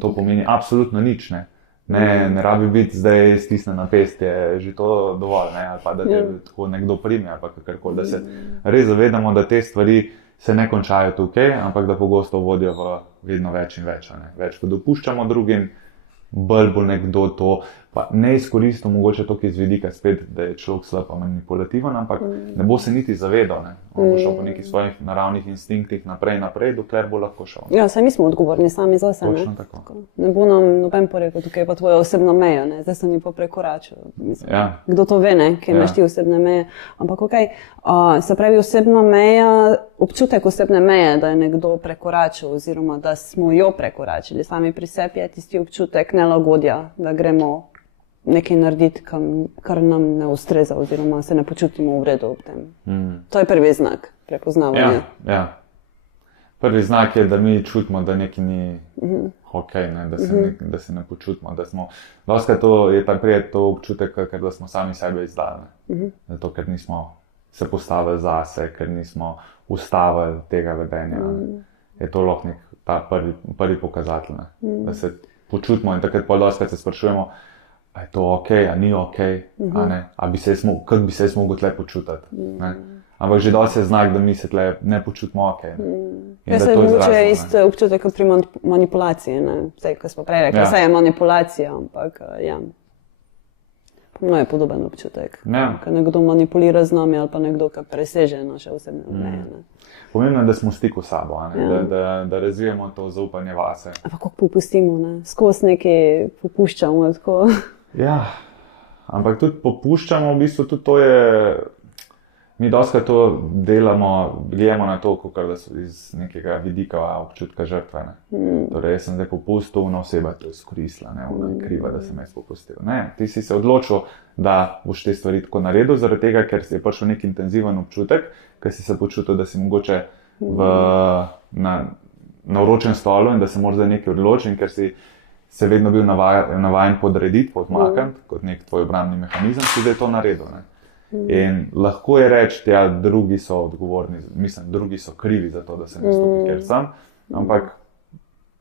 To pomeni absolutno nič, ne. Ne rabi biti zdaj stisnjen na pest, je že to dovolj, ne, ali pa da te tako nekdo prime, ali pa kakorkoli, da se res zavedamo, da te stvari se ne končajo tukaj, ampak da pogosto vodijo v vedno več in več, ne. Več, ko dopuščamo drugim, bolj bo nekdo to, pa ne izkoristil mogoče toliko iz vidika spet, da je človek slab pa manipulativen, ampak ne bo se niti zavedal, ne. On bo šel po nekih svojih naravnih instinktih naprej, dokler bo lahko šel. Ja, saj mi smo odgovorni sami zase, ne. Točno tako. Ne bo nam noben porekel, tukaj je pa tvoja osebna meja, ne. Zdaj sem ji pa prekoračil. Kdo to ve, ne, kje imaš ti osebne meje. Ampak okej, se pravi osebna meja, občutek osebne meje, da je nekdo prekoračil oziroma da smo jo prekoračili. Sami pri sebi je tisti občutek nelagodja, da gremo nekaj narediti, kar nam ne ustreza oziroma se ne počutimo v redu ob tem. To je prvi znak prepoznavanja. Ja. Prvi znak je, da mi čutimo, da nekaj ni okej, ne, da se ne počutimo, da smo, dostikrat to je prije to občutek, ker da smo sami sebe izdali, ne. Zato, ker nismo se postavili zase, ker nismo ustavili tega vedenja, ne. Je to lahko nek ta prvi pokazatelj, ne. Da se počutimo in takrat pol dostikrat se sprašujemo, a je to okej, a ni okej, a ne, kako bi se jaz mogel tle počutiti, ne. Ampak že dosti je znak, da mi se tle ne počutimo okej, ne. Ja, se mogoče isto občutek kot pri manipulaciji, ne. Zdaj, ko smo prej rekli, saj je manipulacija, ampak ja. No, je podoben občutek. Ko nekdo manipulira z nami ali pa nekdo, ki preseže naše osebne meje, ne. Pomembno je, da smo v stiku s sabo, ne? Da razvijemo to zaupanje vase. Ampak kako popustimo, ne? Skozi nekaj popuščamo, tako. Ja, ampak tudi popuščamo, v bistvu tudi to je, mi dostikrat to gledamo na to, kakor da so iz nekega vidika občutka žrtve, ne. Torej, jaz sem zdaj popustil, ona oseba je to izkoristila, ne, ona je kriva, da sem jaz popustil. Ne, ti si se odločil, da boš te stvari tako naredil, zaradi tega, ker si je prišel nek intenziven občutek, ker si se počutil, da si mogoče na vročem stolu in da se moraš zdaj nekaj odločiti, in ker si se vedno bil navajen podrediti, podmakniti kot nek tvoj obrambni mehanizem, si zdaj to naredil. Ne? In lahko je reči, da drugi so odgovorni, mislim, drugi so krivi za to, da sem jaz tukaj, ker sem, ampak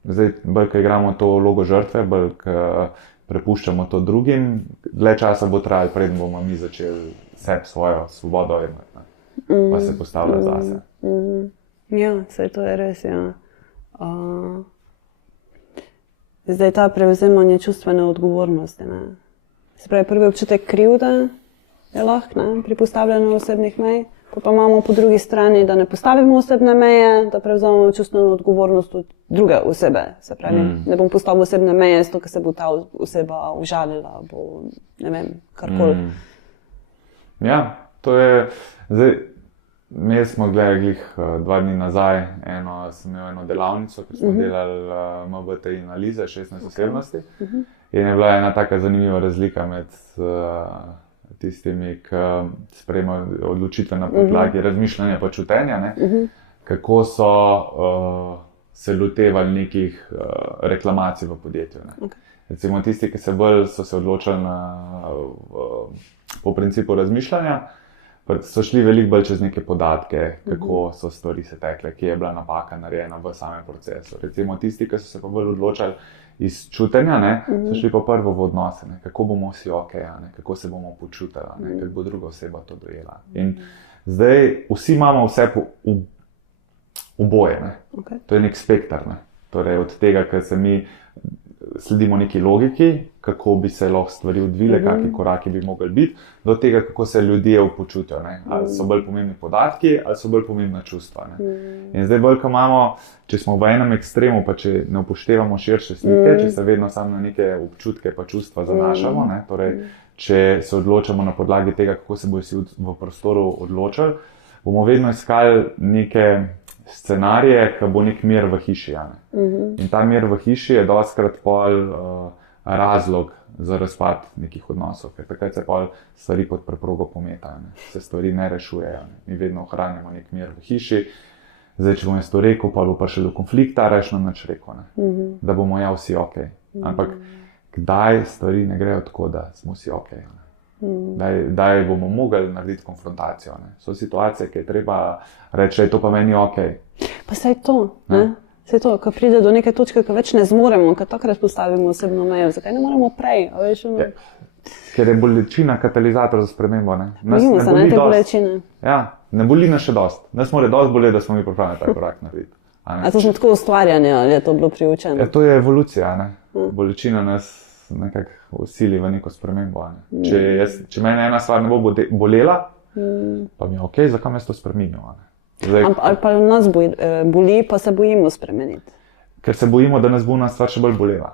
zdaj, bolj, ko igramo to vlogo žrtve, bolj, ko prepuščamo to drugim, dlje časa bo trajalo, preden bomo mi začeli sebi svojo svobodo imeti, pa se postavljati zase. Ja, saj to je res, ja. Zdaj ta prevzemanje čustvene odgovornosti, ne. Se pravi, prvi občutek krivde je lahko, ne, pri postavljanju osebnih mej, pa imamo po drugi strani, da ne postavimo osebne meje, da prevzamemo čustveno odgovornost od druge osebe. Se pravi, ne bom postavil osebne meje, zato ker se bo ta oseba užalila, bo, ne vem, karkoli. Ja, to je, zdaj, mi smo gledali 2 dni nazaj, sem imel eno delavnico, ker smo delali MBTI analize 16 osebnosti in je bila ena taka zanimiva razlika med tistimi, ki sprejemajo odločitve na podlagi razmišljanja pa čutenja, ne? Kako so se lotevali nekih reklamacij v podjetju. Ne? Recimo tisti, ki so se odločili po principu razmišljanja, so šli veliko bolj čez neke podatke, kako so stvari se tekle, kje je bila napaka narejena v samem procesu. Recimo tisti, ki so se pa bolj odločali iz čutenja, ne, so šli pa prvo v odnose, ne, kako bomo vsi ne, kako se bomo počutili, ne, kako bo druga oseba to dojela. In zdaj vsi imamo vse oboje. Ne. To je nek spektar. Ne. Torej od tega, ker se mi sledimo neki logiki, kako bi se lahko stvari odvile, kakšni koraki bi mogli biti, do tega, kako se ljudje počutijo. Ne? Ali so bolj pomembni podatki, ali so bolj pomembna čustva. Ne? In zdaj bolj, ko imamo, če smo v enem ekstremu, pa če ne upoštevamo širše slike, če se vedno samo na neke občutke pa čustva zanašamo, ne? Torej, če se odločamo na podlagi tega, kako se bojo vsi v prostoru odločili, bomo vedno iskali neke scenarije, ko bo nek mir v hiši. In ta mir v hiši je dostikrat pol razlog za razpad nekih odnosov, ker takrat se pol stvari pod preprogo pometajo. Se stvari ne rešujejo. Mi vedno ohranjamo nek mir v hiši. Zdaj, če bom jaz to rekel, pa bo prišel do konflikta, rečem nič rekel. Da bomo vsi ok. Ampak kdaj stvari ne grejo tako, da smo vsi ok? Kdaj bomo mogli narediti konfrontacijo. Ne? So situacije, ki je treba reči, da je to pa meni ok. Pa saj to, ne? Saj to, ko pride do neke točke, ko več ne zmoremo, ko takrat postavimo osebno mejo. Zakaj ne moremo prej? Ker je bolečina katalizator za spremembo. Bojimo se te bolečine. Ja, ne boli nas še dost. Nas mora dost boleti, da smo mi pripravljeni ta korak narediti. A to smo tako ustvarjanje, ali je to bilo priučeno? Ja, to je evolucija. Ne? Bolečina nas nekako usili v neko spremembo. Ne? Če mene ena stvar ne bo bolela, pa mi je ok, zakaj me to spreminjal? Ali pa nas boli, pa se bojimo spremeniti. Ker se bojimo, da nas bo ena stvar še bolj bolela.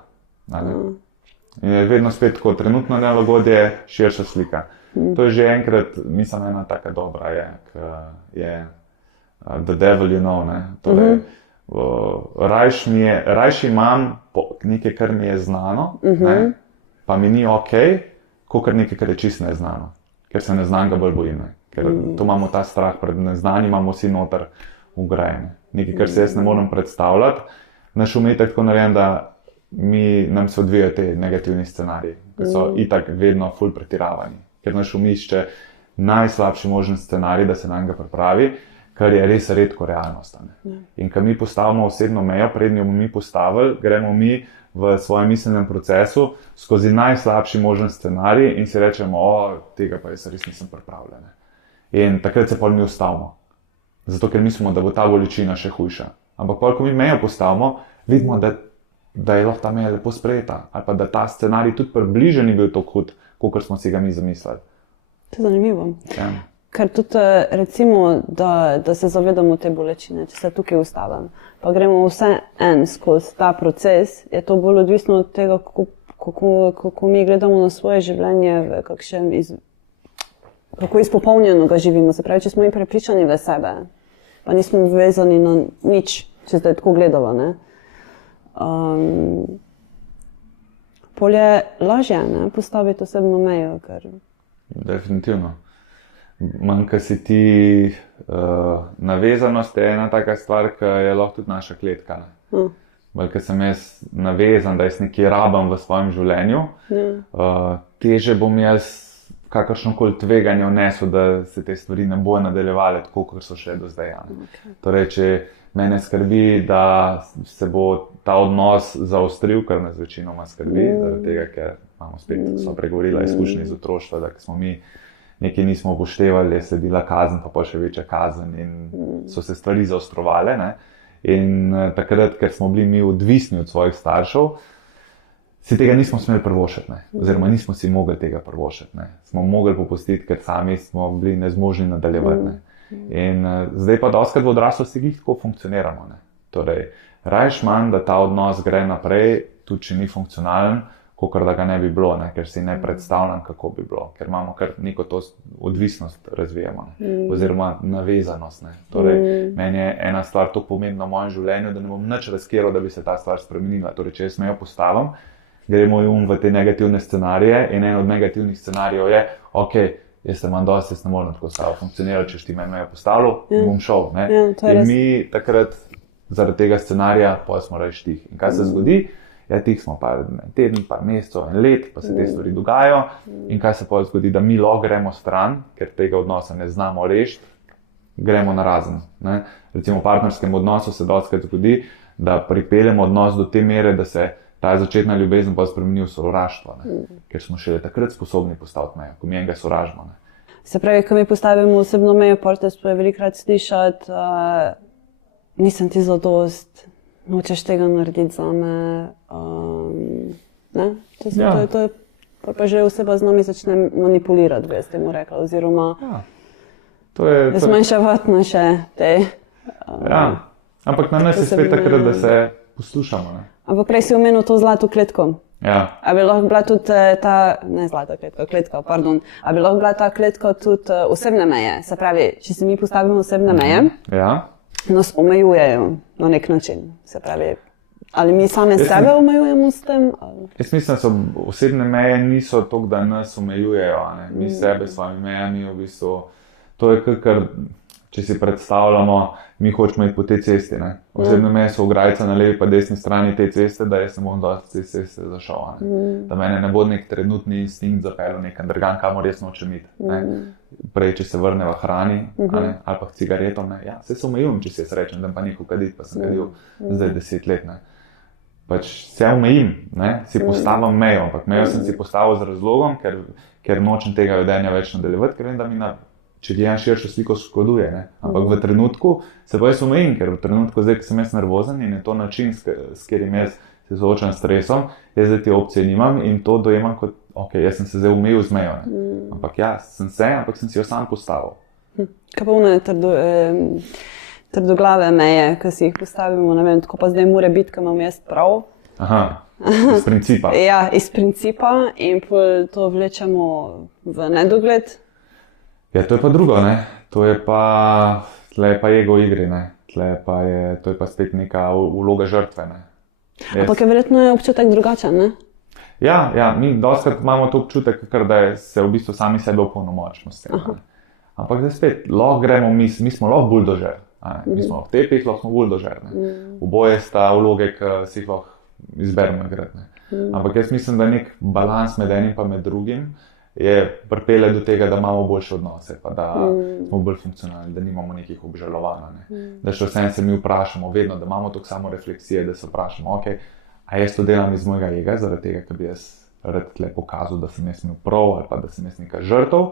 In je vedno spet tako, trenutno nelagodje, širša slika. To je že enkrat, mislim, ena taka dobra je The Devil You Know. Ne? Torej, rajši imam nekaj, kar mi je znano, ne? Pa mi ni ok, kakor nekaj, kar je čisto neznano. Ker se neznanega bolj bojim. Ker to imamo ta strah pred neznanim, imamo vsi noter ugrajene. Nekaj, kar se jaz ne morem predstavljati. Naš umet je tako narejen, da nam se odvijajo te negativni scenariji, ki so itak vedno ful pretiravani. Ker naš um išče najslabši možen scenarij, da se nanj ga pripravi, kar je res redko realnost. In ko mi postavimo osebno mejo, prednjo bomo mi postavili, gremo mi v svojem miselnem procesu skozi najslabši možen scenarij in si rečemo, tega pa jaz res nisem pripravljen. In takrat se pol mi ustavimo. Zato, ker mislimo, da bo ta bolečina še hujša. Ampak pol, ko mi mejo postavimo, vidimo, da je lahko ta meja lepo sprejeta. Ali pa da ta scenarij tudi približen ni bil tako hud, kot smo si ga mi zamislili. To je zanimivo. Ja. Ker tudi recimo, da se zavedamo te bolečine, če se tukaj ustavim, pa gremo vse skozi ta proces, je to bolj odvisno od tega, kako mi gledamo na svoje življenje, kako izpopolnjeno ga živimo. Se pravi, če smo mi prepričani v sebe, pa nismo vezani na nič, če zdaj tako gledamo. Pol je lažje postaviti osebno mejo. Definitivno. Manjka si ti navezanost, je ena taka stvar, ki je lahko tudi naša kletka. bolj ker sem jaz navezan, da jaz nekje rabam v svojem življenju, teže bom jaz kakršnokoli tveganje vnesel, da se te stvari ne bojo nadaljevale tako, kot so šle do zdaj. Okay. Torej, če mene skrbi, da se bo ta odnos zaostril, kar nas večinoma skrbi, zaradi tega, ker imamo spet, smo pregovorila, izkušnje iz otroštva, da smo mi nekaj nismo upoštevali, je sledila kazen, pa še večja kazen in so se stvari zaostrovale. Ne? In takrat, ker smo bili mi odvisni od svojih staršev, si tega nismo smeli privoščiti, oziroma nismo si mogli tega privoščiti. Smo mogli popustiti, ker sami smo bili nezmožni nadaljevati. Ne? In zdaj pa dostakrat v odraslosti jih tako funkcioniramo. Ne? Torej, rajš manj, da ta odnos gre naprej, tudi če ni funkcionalen, kakor da ga ne bi bilo, ne? Ker si ne predstavljam, kako bi bilo, ker imamo kar neko to odvisnost razvijamo, oziroma navezanost. Ne? Torej, meni je ena stvar tako pomembna v mojem življenju, da ne bom nič riskiral, da bi se ta stvar spremenila. Torej, če jaz me jo postavim, gre moj te negativne scenarije in en od negativnih scenarijev je, ok, jaz se imam dosti, jaz ne morem tako stavo funkcionirati, če ti me jo postavil, bom šel. Ne? In mi takrat zaradi tega scenarija pa smo reči tih. In kaj se zgodi? Ja, tih smo par teden, par mesecev, en let, pa se te stvari dogajajo. In kaj se pa zgodi? Da mi lahko gremo stran, ker tega odnosa ne znamo rešiti, gremo narazen. Ne? Recimo v partnerskem odnosu se dostakrat zgodi, da pripeljemo odnos do te mere, da se ta začetna ljubezen pa spremeni v sovraštvo, ker smo šele takrat sposobni postaviti mejo, ko mi enega sovražimo. Se pravi, ko mi postavimo osebno mejo, portes pa je velikokrat slišati, nisem ti zadost, nočeš tega narediti zame. To je pa že oseba z nami začne manipulirati, bi jaz temu rekla, oziroma zmanjševati naše te... Ampak na nas je spet takrat, da se poslušamo. Ampak prej si omenil to zlato kletko. Ja. A bi lahko bila tudi a bi lahko bila ta kletka tudi osebne meje? Se pravi, če si mi postavimo osebne meje, nas omejujejo na nek način. Se pravi, ali mi same sebe omejujemo s tem? Jaz mislim, da osebne meje niso toliko, da nas omejujejo. Mi sebe s svojimi mejami v bistvu. To je kar, če si predstavljamo, mi hočemo iti po tej cesti. Osebne meje so ograjica na levi pa desni strani te ceste, da jaz ne bom dosti te ceste zašel. Da mene ne bo nek trenutni instinkt zapeljal nekam drugam, kamor jaz nočem iti. Prej, če se vrne v hrani ali pa v cigaretom, ja, se omejujem, če si jaz rečem, da pa nekaj kaditi, pa sem kadil zdaj 10 let. Pač se omejim, si postavim mejo, ampak mejo sem si postavil z razlogom, ker nočem tega vedenja več nadaljevati, ker vem, da mi če gledam širšo sliko, škoduje. Ampak v trenutku se pa jaz omejim, ker v trenutku, zdaj, ko sem jaz nervozen in je to način, s katerim jaz se soočam s stresom, jaz zdaj te opcije nimam in to dojemam kot, ok, jaz sem se zdaj omejil z mejo. Ampak ja, ampak sem si jo sam postavil. Kaj pa one trdoglave meje, ki si jih postavimo, ne vem, tako pa zdaj mora biti, ko imam jaz prav. Aha, iz principa. Ja, iz principa in to vlečemo v nedogled. Ja, to je pa drugo, to je pa, tle je pa ego v igri, to je pa spet neka vloga žrtve, Ampak je verjetno občutek drugačen, ne? Ja, mi dostakrat imamo to občutek, da se v bistvu sami sebe opolnomočimo s tem. Ampak zdaj spet, lahko gremo, mi smo lahko buldožer, mi smo v tepih, lahko smo buldožer, Oboje sta vloge, ki si jih lahko izberemo igrati, Ampak jaz mislim, da nek balans med enim pa med drugim je pripelje do tega, da imamo boljše odnose, pa da smo bolj funkcionalni, da nimamo nekih obžalovanj. Da še vsem se mi vprašamo, vedno, da imamo toliko samo refleksije, da se vprašamo, ok, a jaz to delam iz mojega ega, zaradi tega, ker bi jaz rad tle pokazal, da sem jaz imel prav, ali pa da sem jaz neka žrtev,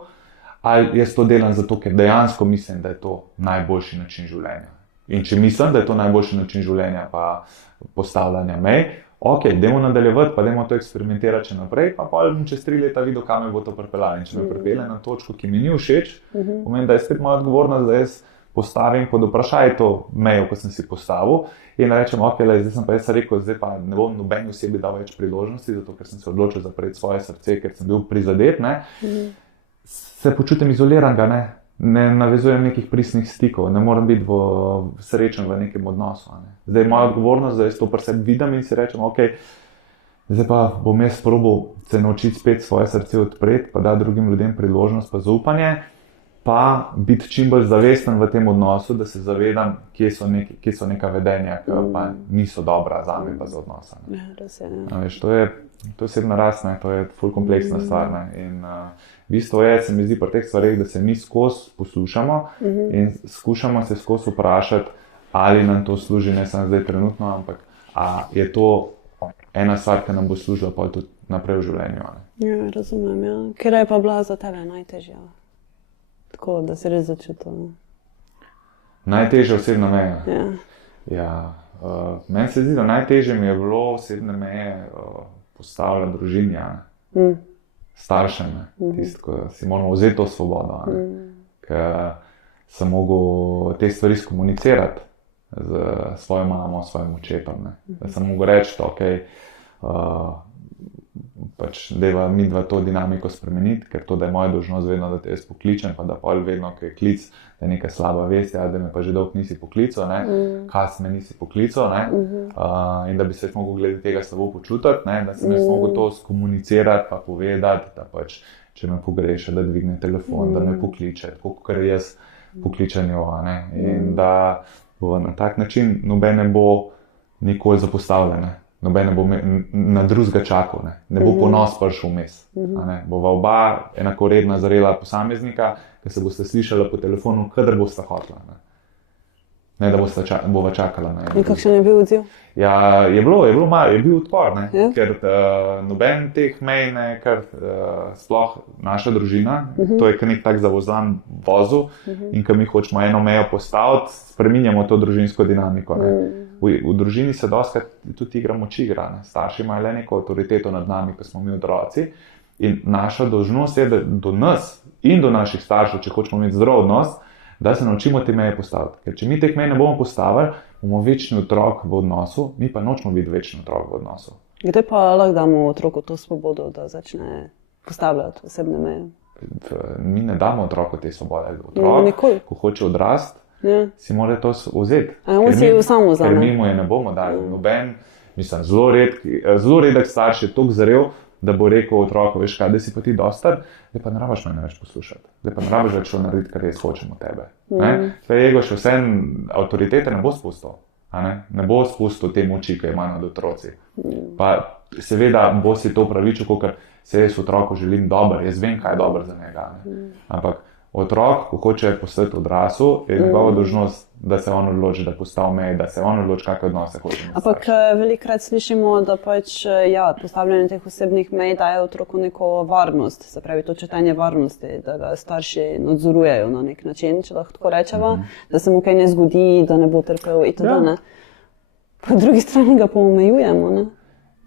ali jaz to delam zato, ker dejansko mislim, da je to najboljši način življenja. In če mislim, da je to najboljši način življenja, pa postavljanja mej, ok, dajmo nadaljevati, pa dajmo to eksperimentirati še naprej, pa bom čez 3 leta videl, kam me bo to pripeljalo. In če me pripelje na točko, ki mi ni všeč, pomeni, da je spet moja odgovornost, da jaz postavim pod vprašaj to mejo, ko sem si postavil in rečem, ok, zdaj sem pa jaz rekel, zdaj pa ne bom nobeni osebi dal več priložnosti, zato ker sem se odločil zapreti svoje srce, ker sem bil prizadet, se počutim izoliranega, ne navezujem nekih pristnih stikov, ne morem biti srečen v nekem odnosu. Zdaj je moja odgovornost, da jaz to pri sebi vidim in si rečem, ok, zdaj pa bom jaz probal se naučiti spet svoje srce odpreti, pa da drugim ljudem priložnost, pa zaupanje, pa biti čim bolj zavesten v tem odnosu, da se zavedam, kje so neka vedenja, ki pa niso dobra za me pa za odnosa. Ja, res je. Veš, to je osebna rast, to je ful kompleksna stvar. In bistvo je, se mi zdi pri teh stvareh, da se mi skozi poslušamo in skušamo se skozi vprašati, ali nam to služi, ne samo zdaj trenutno, ampak a je to ena stvar, ki nam bo služila pa tudi naprej v življenju. Ja, razumem, ja. Ker je pa bila za tebe najtežja? Tako, da si res začutil. Najtežja osebna meja? Ja. Ja, meni se zdi, da najtežje mi je bilo osebne meje postavljati družini, staršem, tisto, ko si moramo vzeti to svobodo, ker sem mogel te stvari skomunicirati z svojo mamo, svojim očetom, da sem mogel reči, ok, pač deva midva to dinamiko spremeniti, ker to, da je moja dolžnost vedno, da te jaz pokličem, pa da pol vedno, ko je klic, da je nekaj slaba vest, da me pa že dolgo nisi poklical, kas me nisi poklical, in da bi se mogel glede tega slabo počutiti, da sem jaz mogel to skomunicirati, pa povedati, da pač, če me pogreša, da dvigne telefon, da me pokliče, tako kot jaz pokličem jo, in da bo na tak način noben ne bo nikoli zapostavljen, noben ne bo na drugega čakal, ne bo ponos prišel vmes. Bova oba enakovredna zrela posameznika, ki se boste slišala po telefonu, kadar boste hotela. Ne, da bova čakala. In kakšen je bil odziv? Ja, je bil odpor, ker noben teh mej, ker sploh naša družina, to je nek tak zavozlan vozu in ko mi hočemo eno mejo postaviti, spreminjamo to družinsko dinamiko. V družini se dostakrat tudi igra moči igra. Starši imajo le neko avtoriteto nad nami, ko smo mi otroci, in naša dolžnost je, da do nas in do naših staršev, če hočemo imeti zdrav odnos, da se naučimo te meje postaviti. Ker če mi teh mej ne bomo postavili, bomo večni otrok v odnosu, mi pa nočemo biti večni otrok v odnosu. Kdaj pa lahko damo otroku to svobodo, da začne postavljati osebne meje? Mi ne damo otroku te svobode. Otrok, ko hoče odrasti, si mora to vzeti. On si jo samo vzame. Ker mi mu je ne bomo dali. Noben, mislim, zelo redek starš je toliko zrel, da bo rekel otroku, veš kaj, da si pa ti dostar, da pa ne rabiš mene več poslušati, da pa ne rabiš več narediti, kar jaz hočem od tebe. Tvoj ego še vse avtoritete ne bo spustil, ne bo spustil te moči, ki jo ima nad otroci. Pa seveda bo si to pravičil, ker se jaz otroku želim dobro, jaz vem, kaj je dobro za njega. Ampak otrok, ko hoče postati odrasel, je njegova dolžnost, da se on odloči, da postavi meje, da se on odloči, kakšne odnose hoče. Ampak velikokrat slišimo, da pač postavljanje teh osebnih mej daje otroku neko varnost, se pravi to čutanje varnosti, da ga starši nadzorujejo na nek način, če lahko tako rečeva, da se mu kaj ne zgodi, da ne bo trpel itd. Po drugi strani ga pa omejujemo,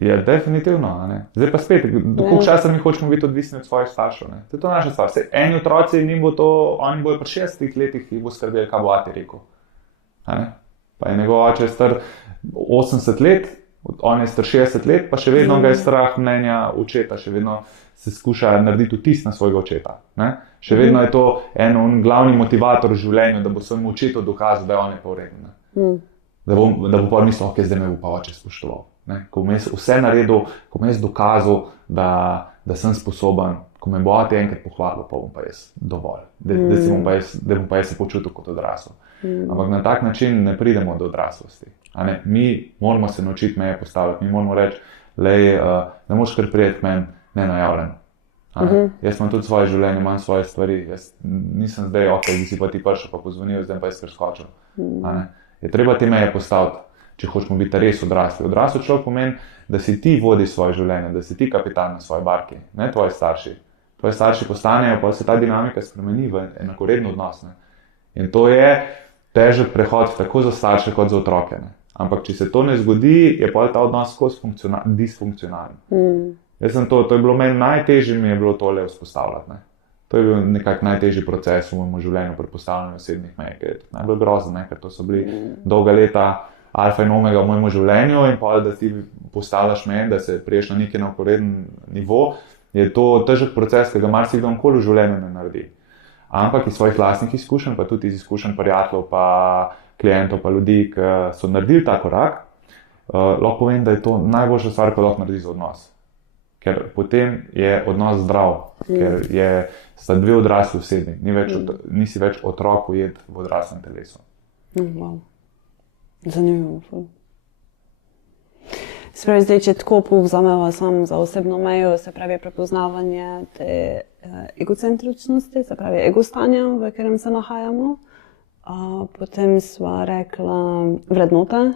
Ja, definitivno. Zdaj pa spet, koliko časa mi hočemo biti odvisni od svojih staršev. To je to naša stvar. Eni otroci, oni bojo pri 60 letih, ki bo skrbeli, kaj bo ati rekel. Pa je njegov oče star 80 let, on je star 60 let, pa še vedno ga je strah mnenja očeta, še vedno se skuša narediti vtis na svojega očeta. Še vedno je to en glavni motivator v življenju, da bo svojemu očetu dokazal, da je on nepovreden. Da bo pa mislil, ok, zdaj me bo pa oče spoštoval. Ko bom jaz vse naredil, ko bom jaz dokazal, da sem sposoben, ko me bo ati enkrat pohvalil, pa bom pa jaz dovolj, da bom pa jaz se počutil kot odrasel. Ampak na tak način ne pridemo do odraslosti. Mi moramo se naučiti meje postavljati, mi moramo reči, ne moš kar prijeti k meni nenajavljen. Jaz imam tudi svoje življenje, imam svoje stvari, jaz nisem zdaj, ok, zdaj si pa ti prišel, pa pozvonil, zdaj pa jaz kar skočil. Je treba te meje postaviti. Če hočemo biti res odrasli. Odrasel človek pomeni, da si ti vodi svoje življenje, da si ti kapitan na svoji barki, ne tvoji starši. Tvoji starši postanejo, pa se ta dinamika spremeni v enakovredno odnos. In to je težek prehod tako za starše kot za otroke. Ampak če se to ne zgodi, je pa ta odnos skozi disfunkcionalen. To je bilo meni najtežje, mi je bilo tole vzpostavljati. To je bil nekako najtežji proces v mojem življenju pri postavljanju osebnih mej, ker je najbolj grozno, ker to so bili dolga leta alfa in omega v mojem življenju in pa da ti postavljaš meje, da se priješ na neki enakovreden nivo, je to težek proces, ki ga marsikdo nikoli v življenju ne naredi. Ampak iz svojih lastnih izkušenj, pa tudi iz izkušenj prijateljev, pa klientov, pa ljudi, ki so naredili ta korak, lahko povem, da je to najboljša stvar, ko lahko naredi za odnos. ker potem je odnos zdrav, ker sta dve odrasli osebi, nisi več otrok ujet v odraslem telesu. Wow. Zanimivo. Se pravi, zdaj, če tako povzameva sam za osebno mejo, se pravi prepoznavanje te egocentričnosti, se pravi egostanja, v katerem se nahajamo. Potem sva rekla vrednote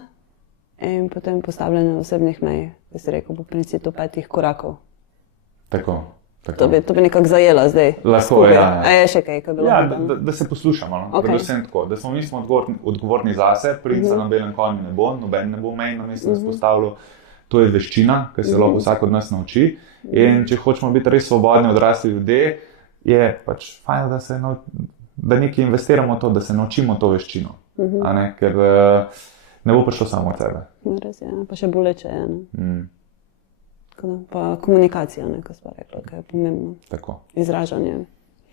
in potem postavljanje osebnih mej, ki si rekel po principu 5 korakov. Tako. To bi nekako zajela zdaj. Lahko, ja. A je še kaj, ko je bilo? Da se poslušamo, no? Predvsem tako, da smo mi odgovorni zase, princa na belem konju ne bo, noben ne bo mej na mesto postavljal. To je veščina, ki se lahko vsak od nas nauči. In če hočemo biti res svobodni odrasli ljudje, je pač fajn, da nekaj investiramo v to, da se naučimo to veščino. Ker ne bo prišlo samo od sebe. Res je, pa še boleče je. Pa komunikacija, ko smo rekli, kaj je pomembno. Tako. Izražanje.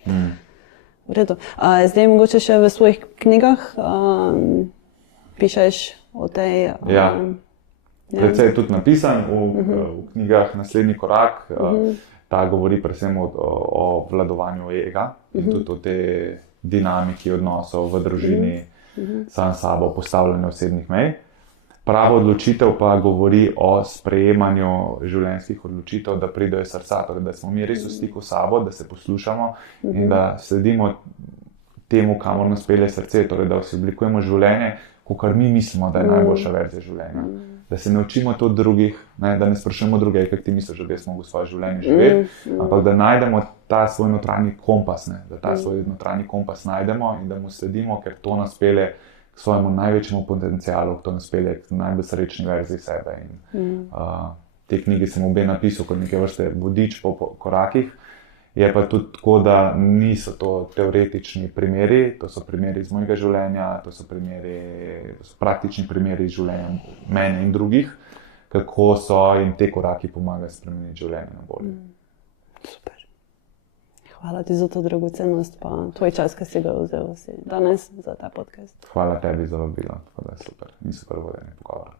V redu. Zdaj mogoče še v svojih knjigah pišeš o tej... Precej je tudi napisan v knjigah Naslednji korak. Ta govori predvsem o vladovanju ega in tudi o tej dinamiki odnosov v družini, sam sabo, postavljanju osebnih mej. Prava odločitev pa govori o sprejemanju življenjskih odločitev, da pridejo iz srca, torej da smo mi res v stiku s sabo, da se poslušamo in da sledimo temu, kamor nas pelje srce, torej da si oblikujemo življenje, kakor mi mislimo, da je najboljša verzija življenja. Da se naučimo to od drugih, da ne sprašujemo druge, kako ti misliš, da jaz mogo svoje življenje živeti, ampak da najdemo ta svoj notranji kompas, da ta svoj notranji kompas najdemo in da mu sledimo, ker to nas pelje k svojemu največjemu potencialu, to nas pelje k najbolj srečni verziji sebe. Te knjige sem obe napisal kot neke vrste vodič po korakih. Je pa tudi tako, da niso to teoretični primeri, to so primeri iz mojega življenja, to so praktični primeri iz življenja mene in drugih, kako so jim te koraki pomagajo spremeniti življenje na bolje. Super. Hvala ti za to dragocennost, pa tvoj čas, ki si ga vzel danes za ta podcast. Hvala tebi za vabilo, tako da je super in super vodenje pogovora.